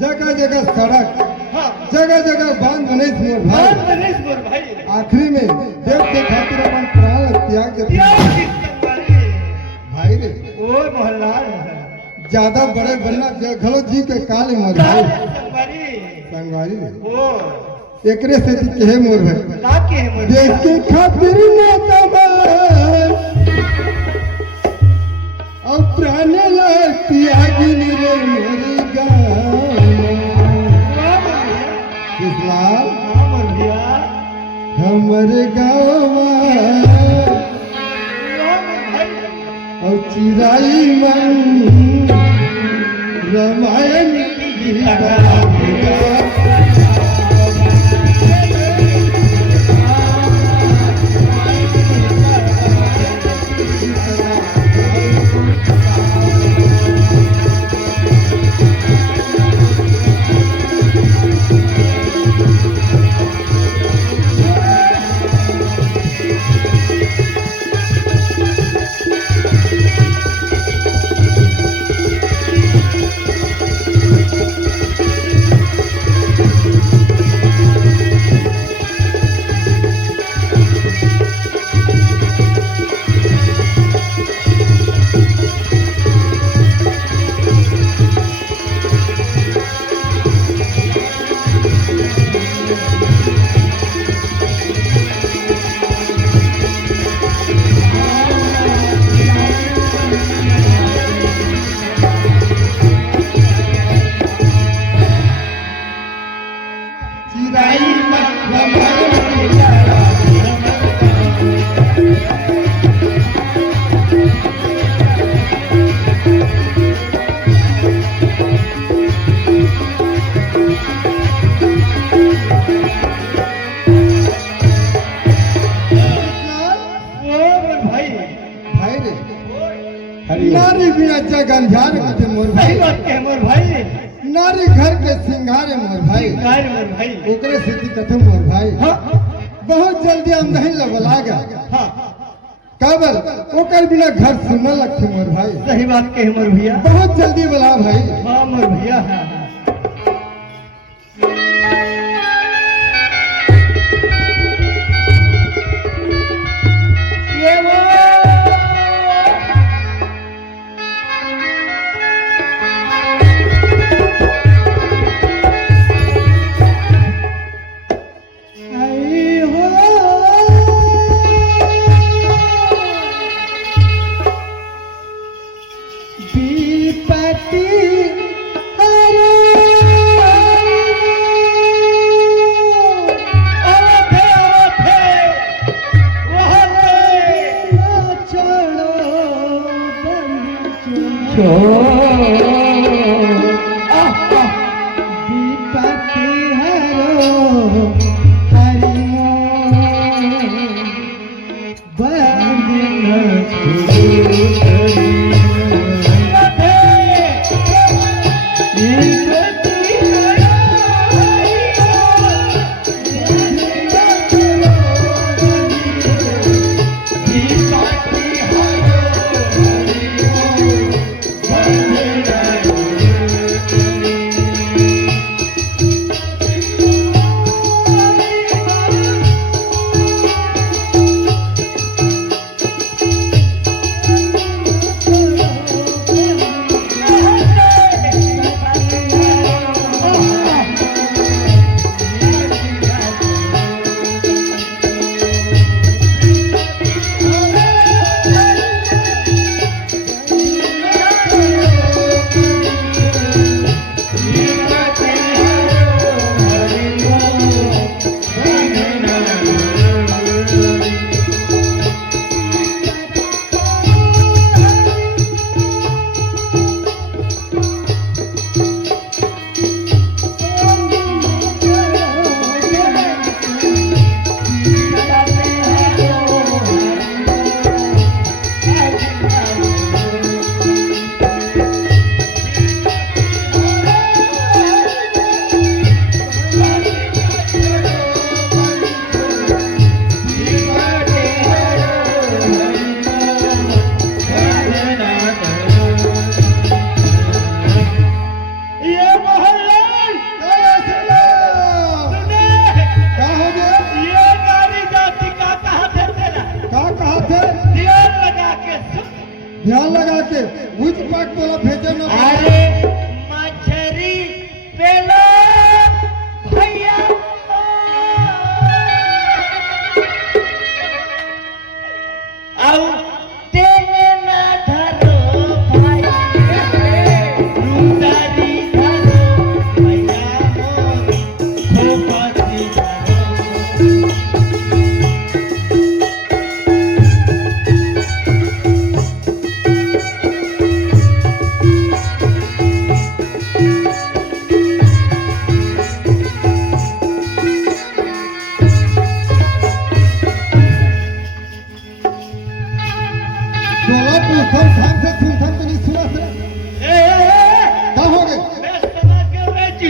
जगह जगह सड़क, हाँ जगह जगह बांध बने थे मोर बात भाई। बने मोर भाई आखिरी में देव के खातिर अपन प्राण त्याग देते त्याग की संगवारी भाई रे। ओए मोहल्ला ज्यादा बड़े बनना घलो जी के काले मोर भाई। संगवारी संगवारी रे ओ एकरे से कहे मोर भाई का के है मोर देश के खातिर नेता और प्राण ला त्यागिन रे मेरी गाँव किसलाल हमरे गाँव और चिराई मन रामायण की गीता। नारी बिना जग अंधार कथे मोर भाई। सही बात के मोर भाई नारी घर के सिंगारे मोर भाई। गाय मोर भाई ओकरे स्थिति कथे मोर भाई। हाँ बहुत जल्दी हम नहीं लगला गया हाँ काबर ओकर बिना घर सुनने लगते मोर भाई। सही बात के मोर भैया बहुत जल्दी बोला भाई। हाँ मोर भैया हाँ ये वो आई हो विपत्ति विपत्ति हरो हरि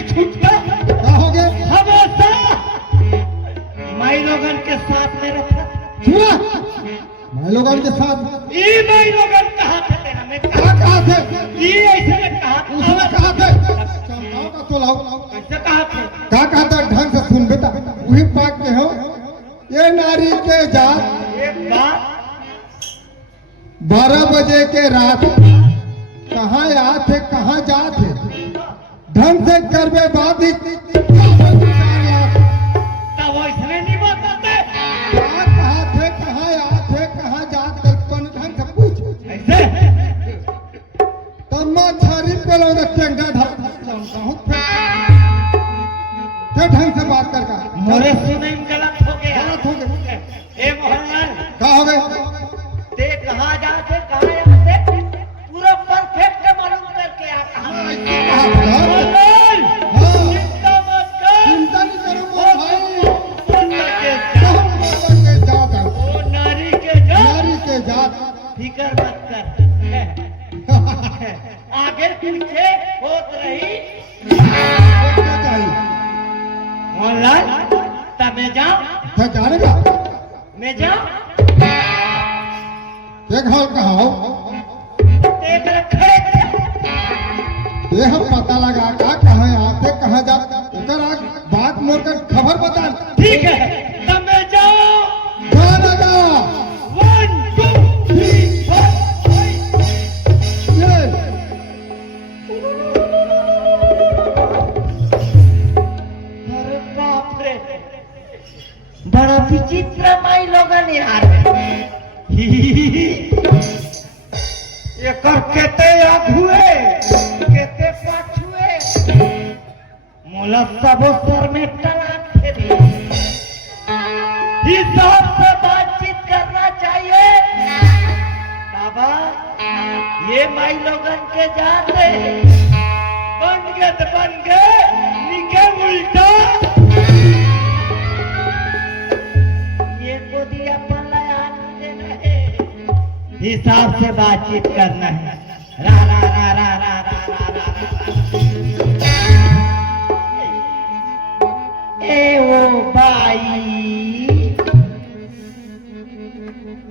छूटता क्या हो गया? हमेशा माई लोगन के साथ में रखा सुना मैं लोगों के साथ ये माई लोगन कहा थे तेरा मैं क्या कहा थे? ये ऐसे कहा उसने कहा थे चमकाओ का तो लाओ कैसे कहा थे क्या कहा था? ढंग से सुन बेटा, वही पाक के हो ये नारी के जात एक बात 12 बजे के रात कहाँ आत है कहाँ जात है, ढंग से करबे बात ही 4 लाख। तब वैसने नहीं बताते क्या कहा थे कहाँ आत है कहाँ जात है, कौन ढंग से पूछ। ऐसे तब मैं छारी पे लो रखे ढंग से बात कर का मोरे सुने में गलत हो गया गलत हो गया। ए मोहनलाल क्या हो गए? ते कहाँ जाते कहाँ आते पूरा परफेक्ट मालूम करके आ कहाँ मोहनलाल हाँ, चिंता मत कर चिंता नहीं करो भाई, करके हम लोगों के जात है, ओ नारी के जा नारी के जात। फिकर मत कर आगे पीछे होत रही क्या चाहिए? मोहनलाल तब मैं जाऊं था जाने का मैं जाऊं एक हाल कहा हो देख रखे ये हम पता लगा का कहाँ आते कहाँ जाते ओकर आग बात मोड़ कर खबर बता। ठीक है तब मैं जाऊं गाना गा 1 2 3 4 ये अरे बाप रे बड़ा विचित्र माई लोगन यार ये कर केते आघुए केते पाछुए मोला सबो सर में टलाक फेरी हिसाब से बातचीत करना चाहिए बाबा ये माई लोगन के जाते बन गए तो बन गए निके उल्टा ये को दिया पल्ला यार देना है हिसाब से बातचीत करना है रा रा रा रा रा रा रा रा ए ओ भाई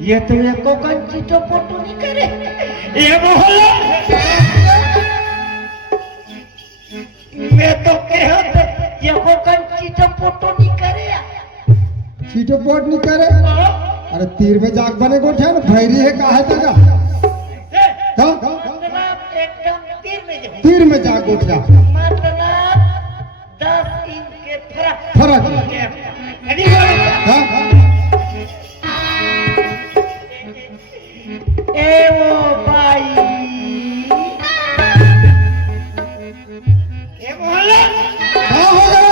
ये तो एको कंची तो फोटो नहीं करे ये मोहल्ला मैं तो कहत ये को कंची तो फोटो नहीं करे सीटो पोट नहीं करे। अरे तीर में जाग बने को ना भैरी है कहा है तक मतलब एकदम तीर में जो तीर में जाग उठ जा मतलब 10 इंच के फर्क फर्क अभी बोलो हाँ? ए वो भाई ए मोहल्ला हाँ हो गया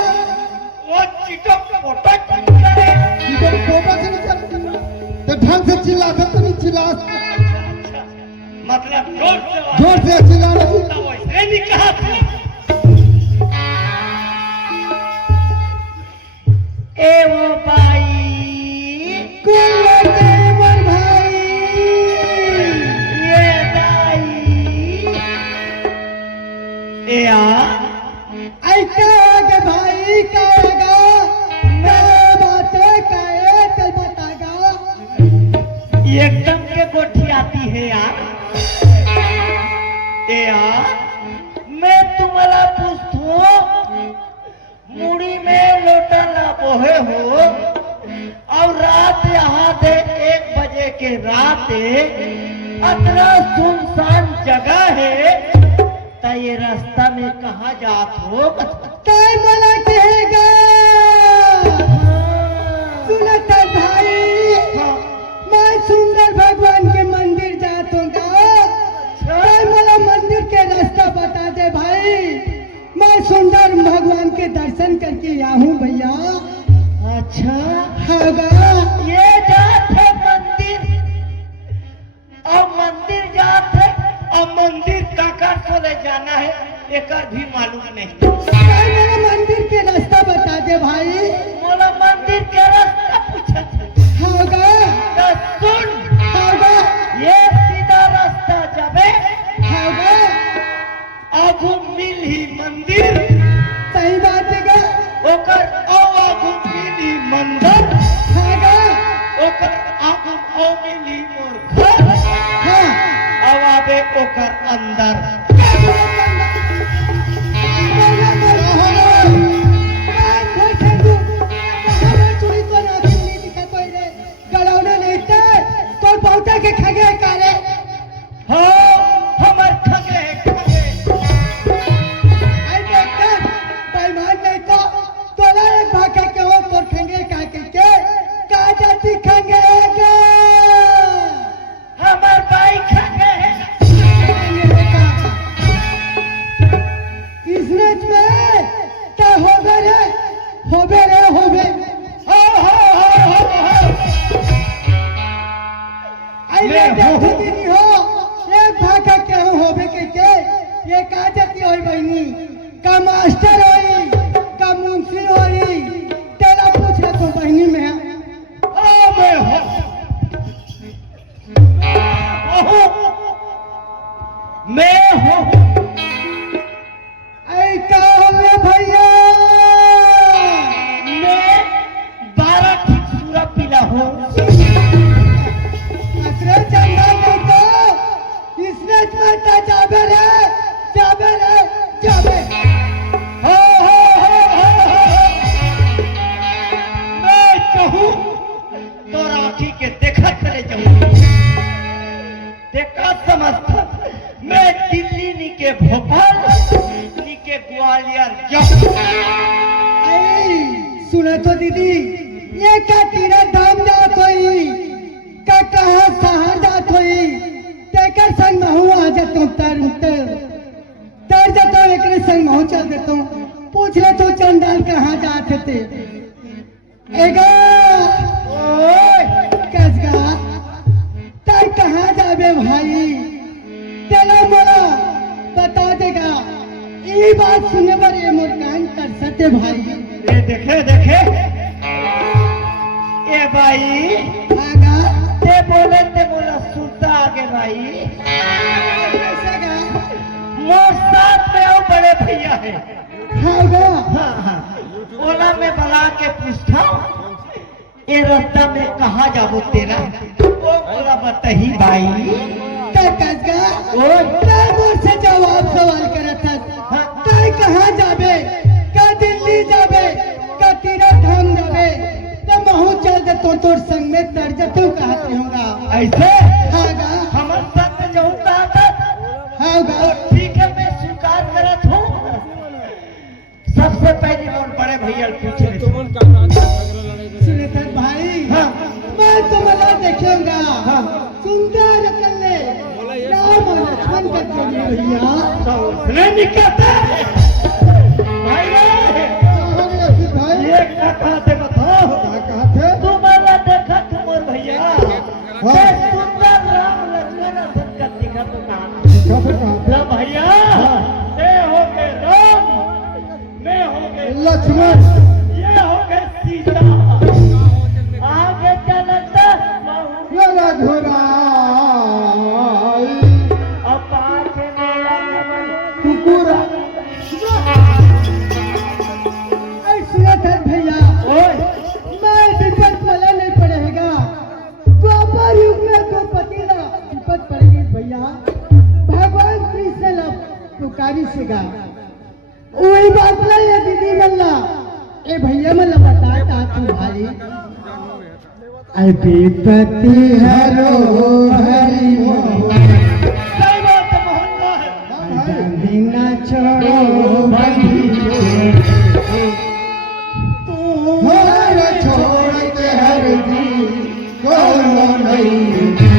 वो चिटो फोटो करे सीटो पोटा से नहीं कर तो ढंग से चिल्ला तो नहीं चिल्ला मतलब जोर से चिल्ला नहीं। तो वैसे नहीं कहा था ए वो भाई कुलदेवर भाई ये दाई ए आ ऐसा भाई कहेगा मैं बातें कहे तो बतागा एकदम के गोठी आती है यार ए यार मैं तुम्हारा पूछूं मुड़ी में लोटा ला बोहे हो और रात यहाँ दे 1 बजे के रात अतना सुनसान जगह है तो ये रास्ता में कहाँ जात हो काय मना कहेगा सुनता भाई मैं सुंदर भगवान के मंदिर जाता हूँ काय मला मंदिर के रास्ता बता दे भाई मैं सुंदर भगवान के दर्शन करके आया हूँ भैया। अच्छा हाँ ये जात है मंदिर और मंदिर जात है और मंदिर काकर को ले जाना है एकर भी मालूम नहीं काय मला मंदिर के रास्ता बता दे भाई। मोला मंदिर के रास्ता पूछा हाँ तो सुन ये सीधा रास्ता जाबे हाँ अब मिल ही मंदिर सुना तो दीदी ये का तीरा दाम जात होई का कहा सहार जात होई तेकर संग महू आ जतो तर जतो एकरे संग महू चल देतो पूछ ले तो चंडाल कहाँ जाते थे एगा ओए कसगा तर कहाँ जाबे भाई चलो बोला बता देगा ये बात सुनने पर ये मोर कान कर सकते भाई ये देखे देखे ए भाई आगा ते बोला सुनता आगे भाई कैसे गा मोर साथ में वो बड़े भैया है। आगा हाँ हाँ ओला में बला के पूछता ये रास्ता में कहाँ जाबो तेरा ओ बोला बताही भाई तर कसगा ओए काय मोर से जवाब सवाल करत था काय कहाँ जाबे का दिल्ली जाबे का तीरथ धाम जाबे तो महू चल दे तो तोर संग में तर जतो कहते होगा ऐसे आगा हमर साथ में जाऊँ था आगा ठीक है मैं स्वीकार करत हूँ। सबसे पहले मोर बड़े भैया पूछ ले सुने तर भाई हाँ मैं तुम्हारा देखेगा हाँ सुंदर कल्ले राम और लक्ष्मण का जोड़ी भैया तो उसने निकलता भाई भाई ये क्या कहते बताओ क्या कहते तुम्हारा देखा तुमर भैया हाँ। ये सुंदर राम लक्ष्मण का दिखा तो कहा क्या कहते ना भैया ये हो गए राम मैं हो गए लक्ष्मण ये हो गए सीता आगे चलता लला घोड़ा अब पास मेरा नमन कुकुरा सुने तर भैया ओए मैं विपत वाला नहीं पड़ेगा द्वापर युग में दो पतिला विपत पड़ेगी भैया भगवान कृष्ण ला पुकारी सेगा वही बात ना ये दीदी मल्ला ए भैया मल्ला बताता तू भाई आई विपत्ति हरो हरि सही बात है मोहन है बिना छोड़ो भाई हमारा छोड़ के हर दी कोनो नहीं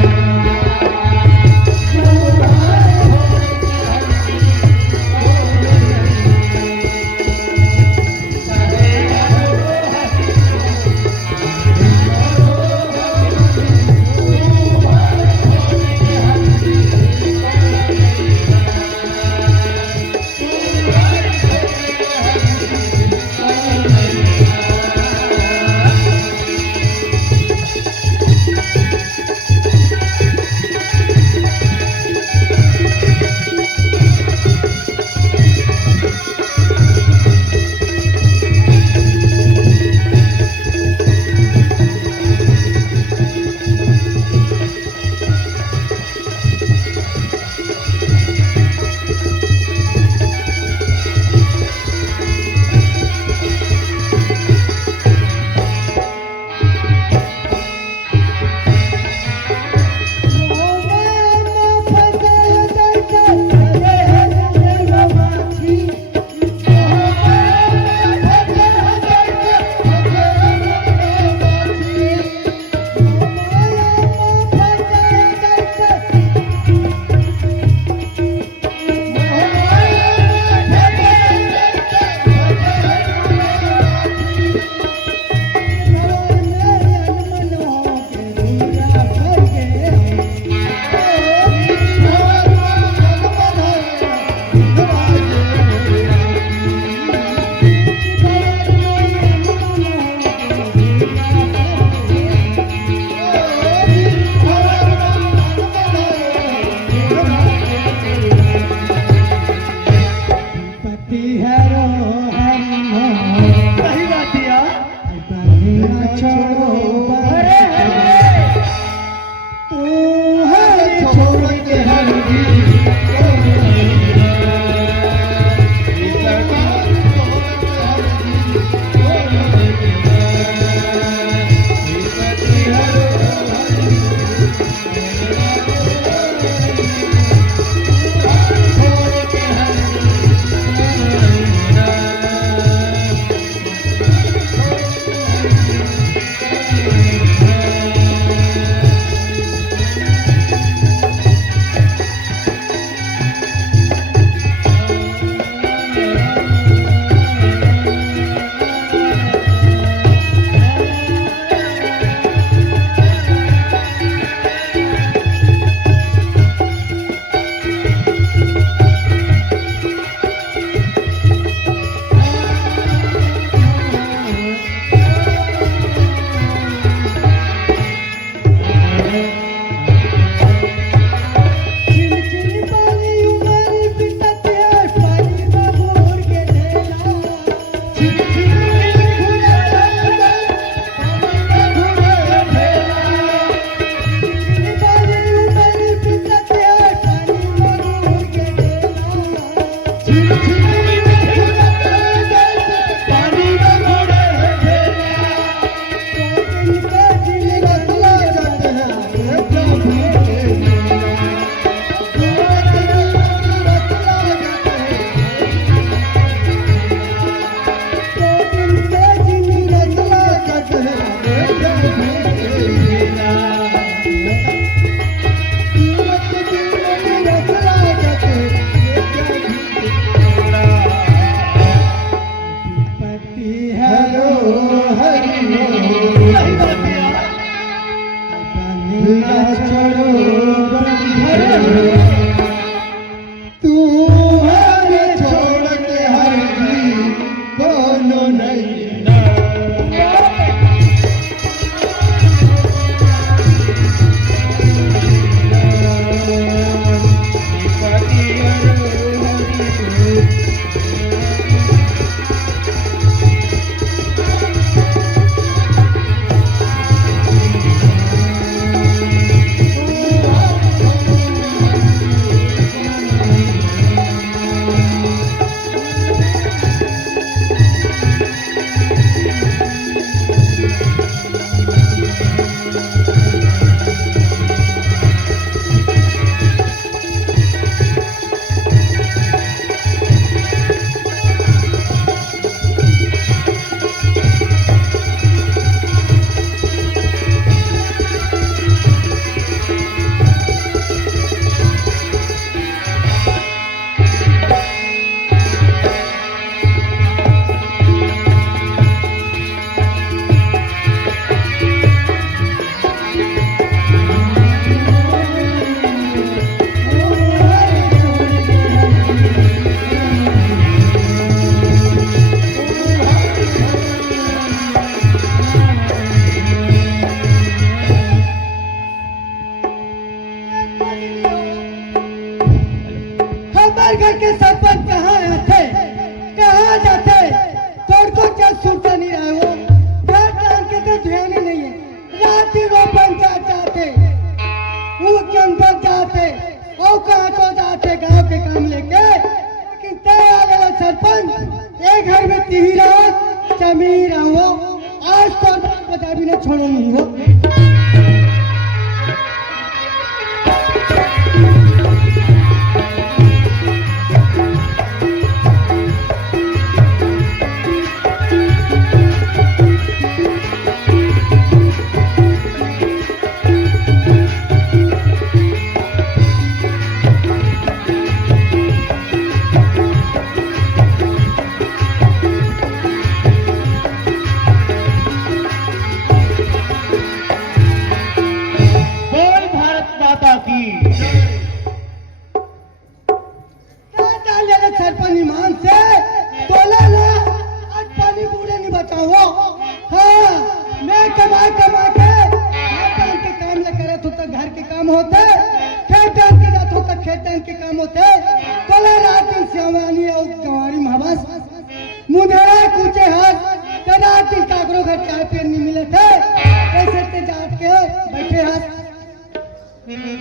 घर में तीही रहो चमी रहो, आज तो बता भी नहीं छोड़ो नहीं हो।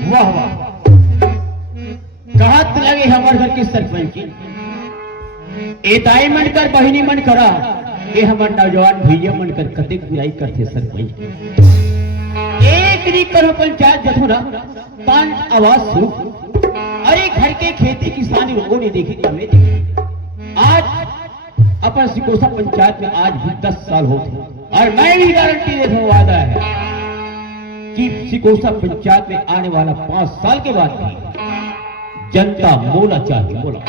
वाह वाह, कहत लगे हमारे घर के सरपंच की एताई मन कर बहिनी मन करा, ये हमारे नौजवान भैया मन कर कते बुराई करते सरपंच। एक री करो पंचायत जथुरा पांच आवाज सुन, अरे घर के खेती किसानी लोगों ने देखी हमें देखी। आज अपन सिकोसा पंचायत में आज भी 10 साल होते, और मैं भी गारंटी देता हूँ, वादा है कि सिकोसा पंचायत में आने वाला 5 साल के बाद भी जनता बोला चाहिए बोला।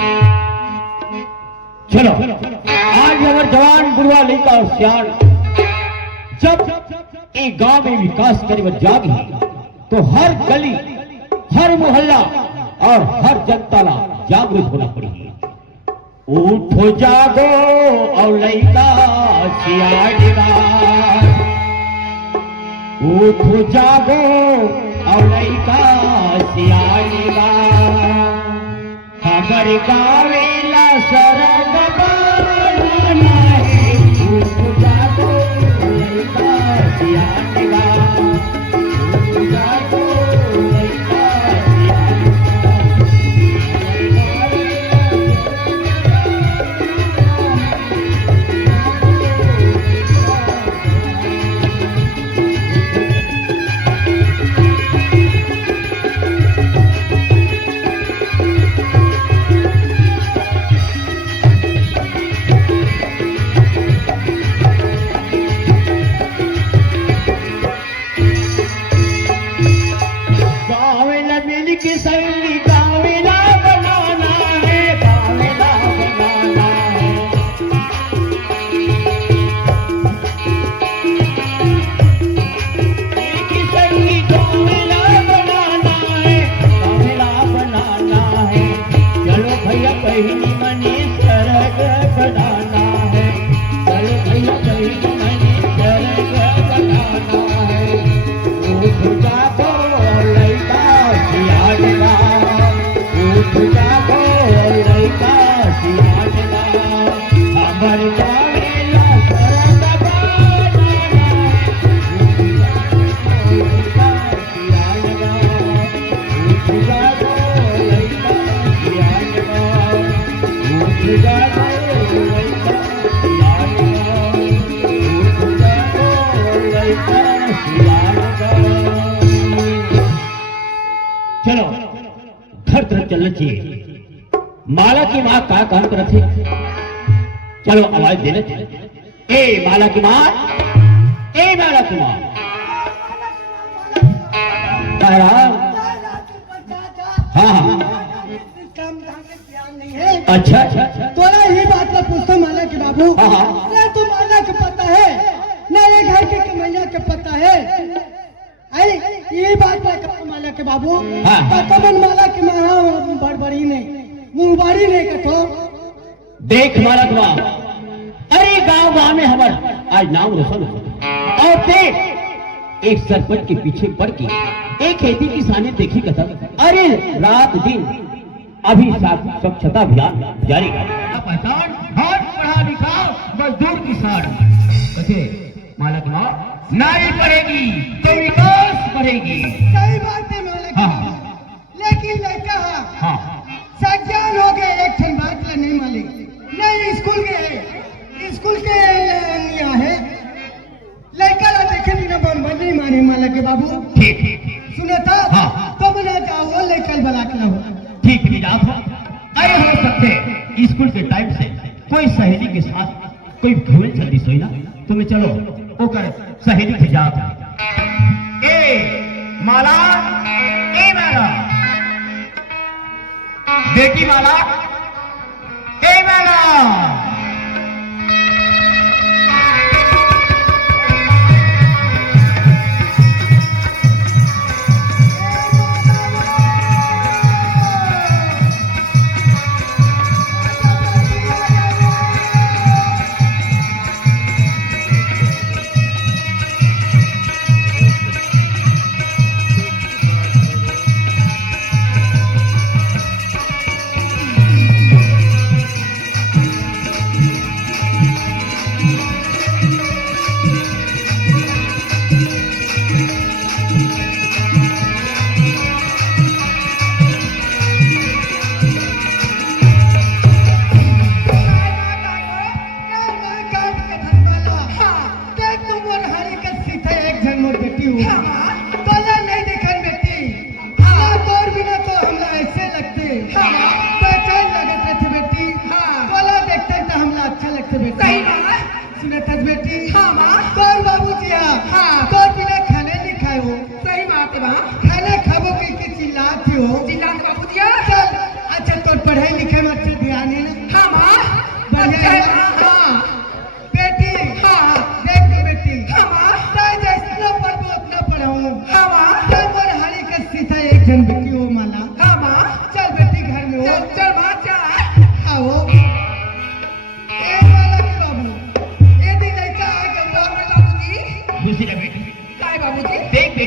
चलो आज हमारे जवान बुढ़वा लड़का और सियान जब एक गांव में विकास करे जागी, तो हर गली हर मोहल्ला और हर जनता ला जागरूक होना पड़ेगी। उठो जागो और लड़का सियान, उठो जागो और लड़का सियानिबा, हमर गावेला सरग बनाना है। उठो जागो लड़का सियानिबा, उठो जागो लड़का चलो घर तरफ चलना चाहिए। माला की माँ का काम करती, चलो आवाज देने। ए माला की माँ, ए माला की माँ, हाँ हाँ अच्छा अच्छा, तोरा ही बात ला पूछता माला के बाबू, हाँ। ना तो माला के पता है ना ये घर के कमैया के पता है। आई ये बात ला कपा माला के बाबू, हाँ। कमन माला के महा बड़बड़ी नहीं मुंहबारी नहीं कथो। देख माला की माँ, अरे गांव में हमारा आज नाम रोशन हो, और देख एक सरपंच के पीछे पड़ के एक खेती किसानी देखी कथा, अरे रात दिन अभी स्वच्छता अभियान जारी है। पहचान हर पढ़ा लिखा मजदूर किसान कथे माला की माँ, नारी पढ़ेगी तो विकास बढ़ेगी। सही बात है माला की, लेकिन लड़का सज्ञान हो गए, एक ठन बात ला नहीं मालिक, नहीं स्कूल गए कोई भूल जल्दी सोई ना तुम्हें चलो ओकर सहेली के जात ए माला बेटी माला ए माला सही बात। सुने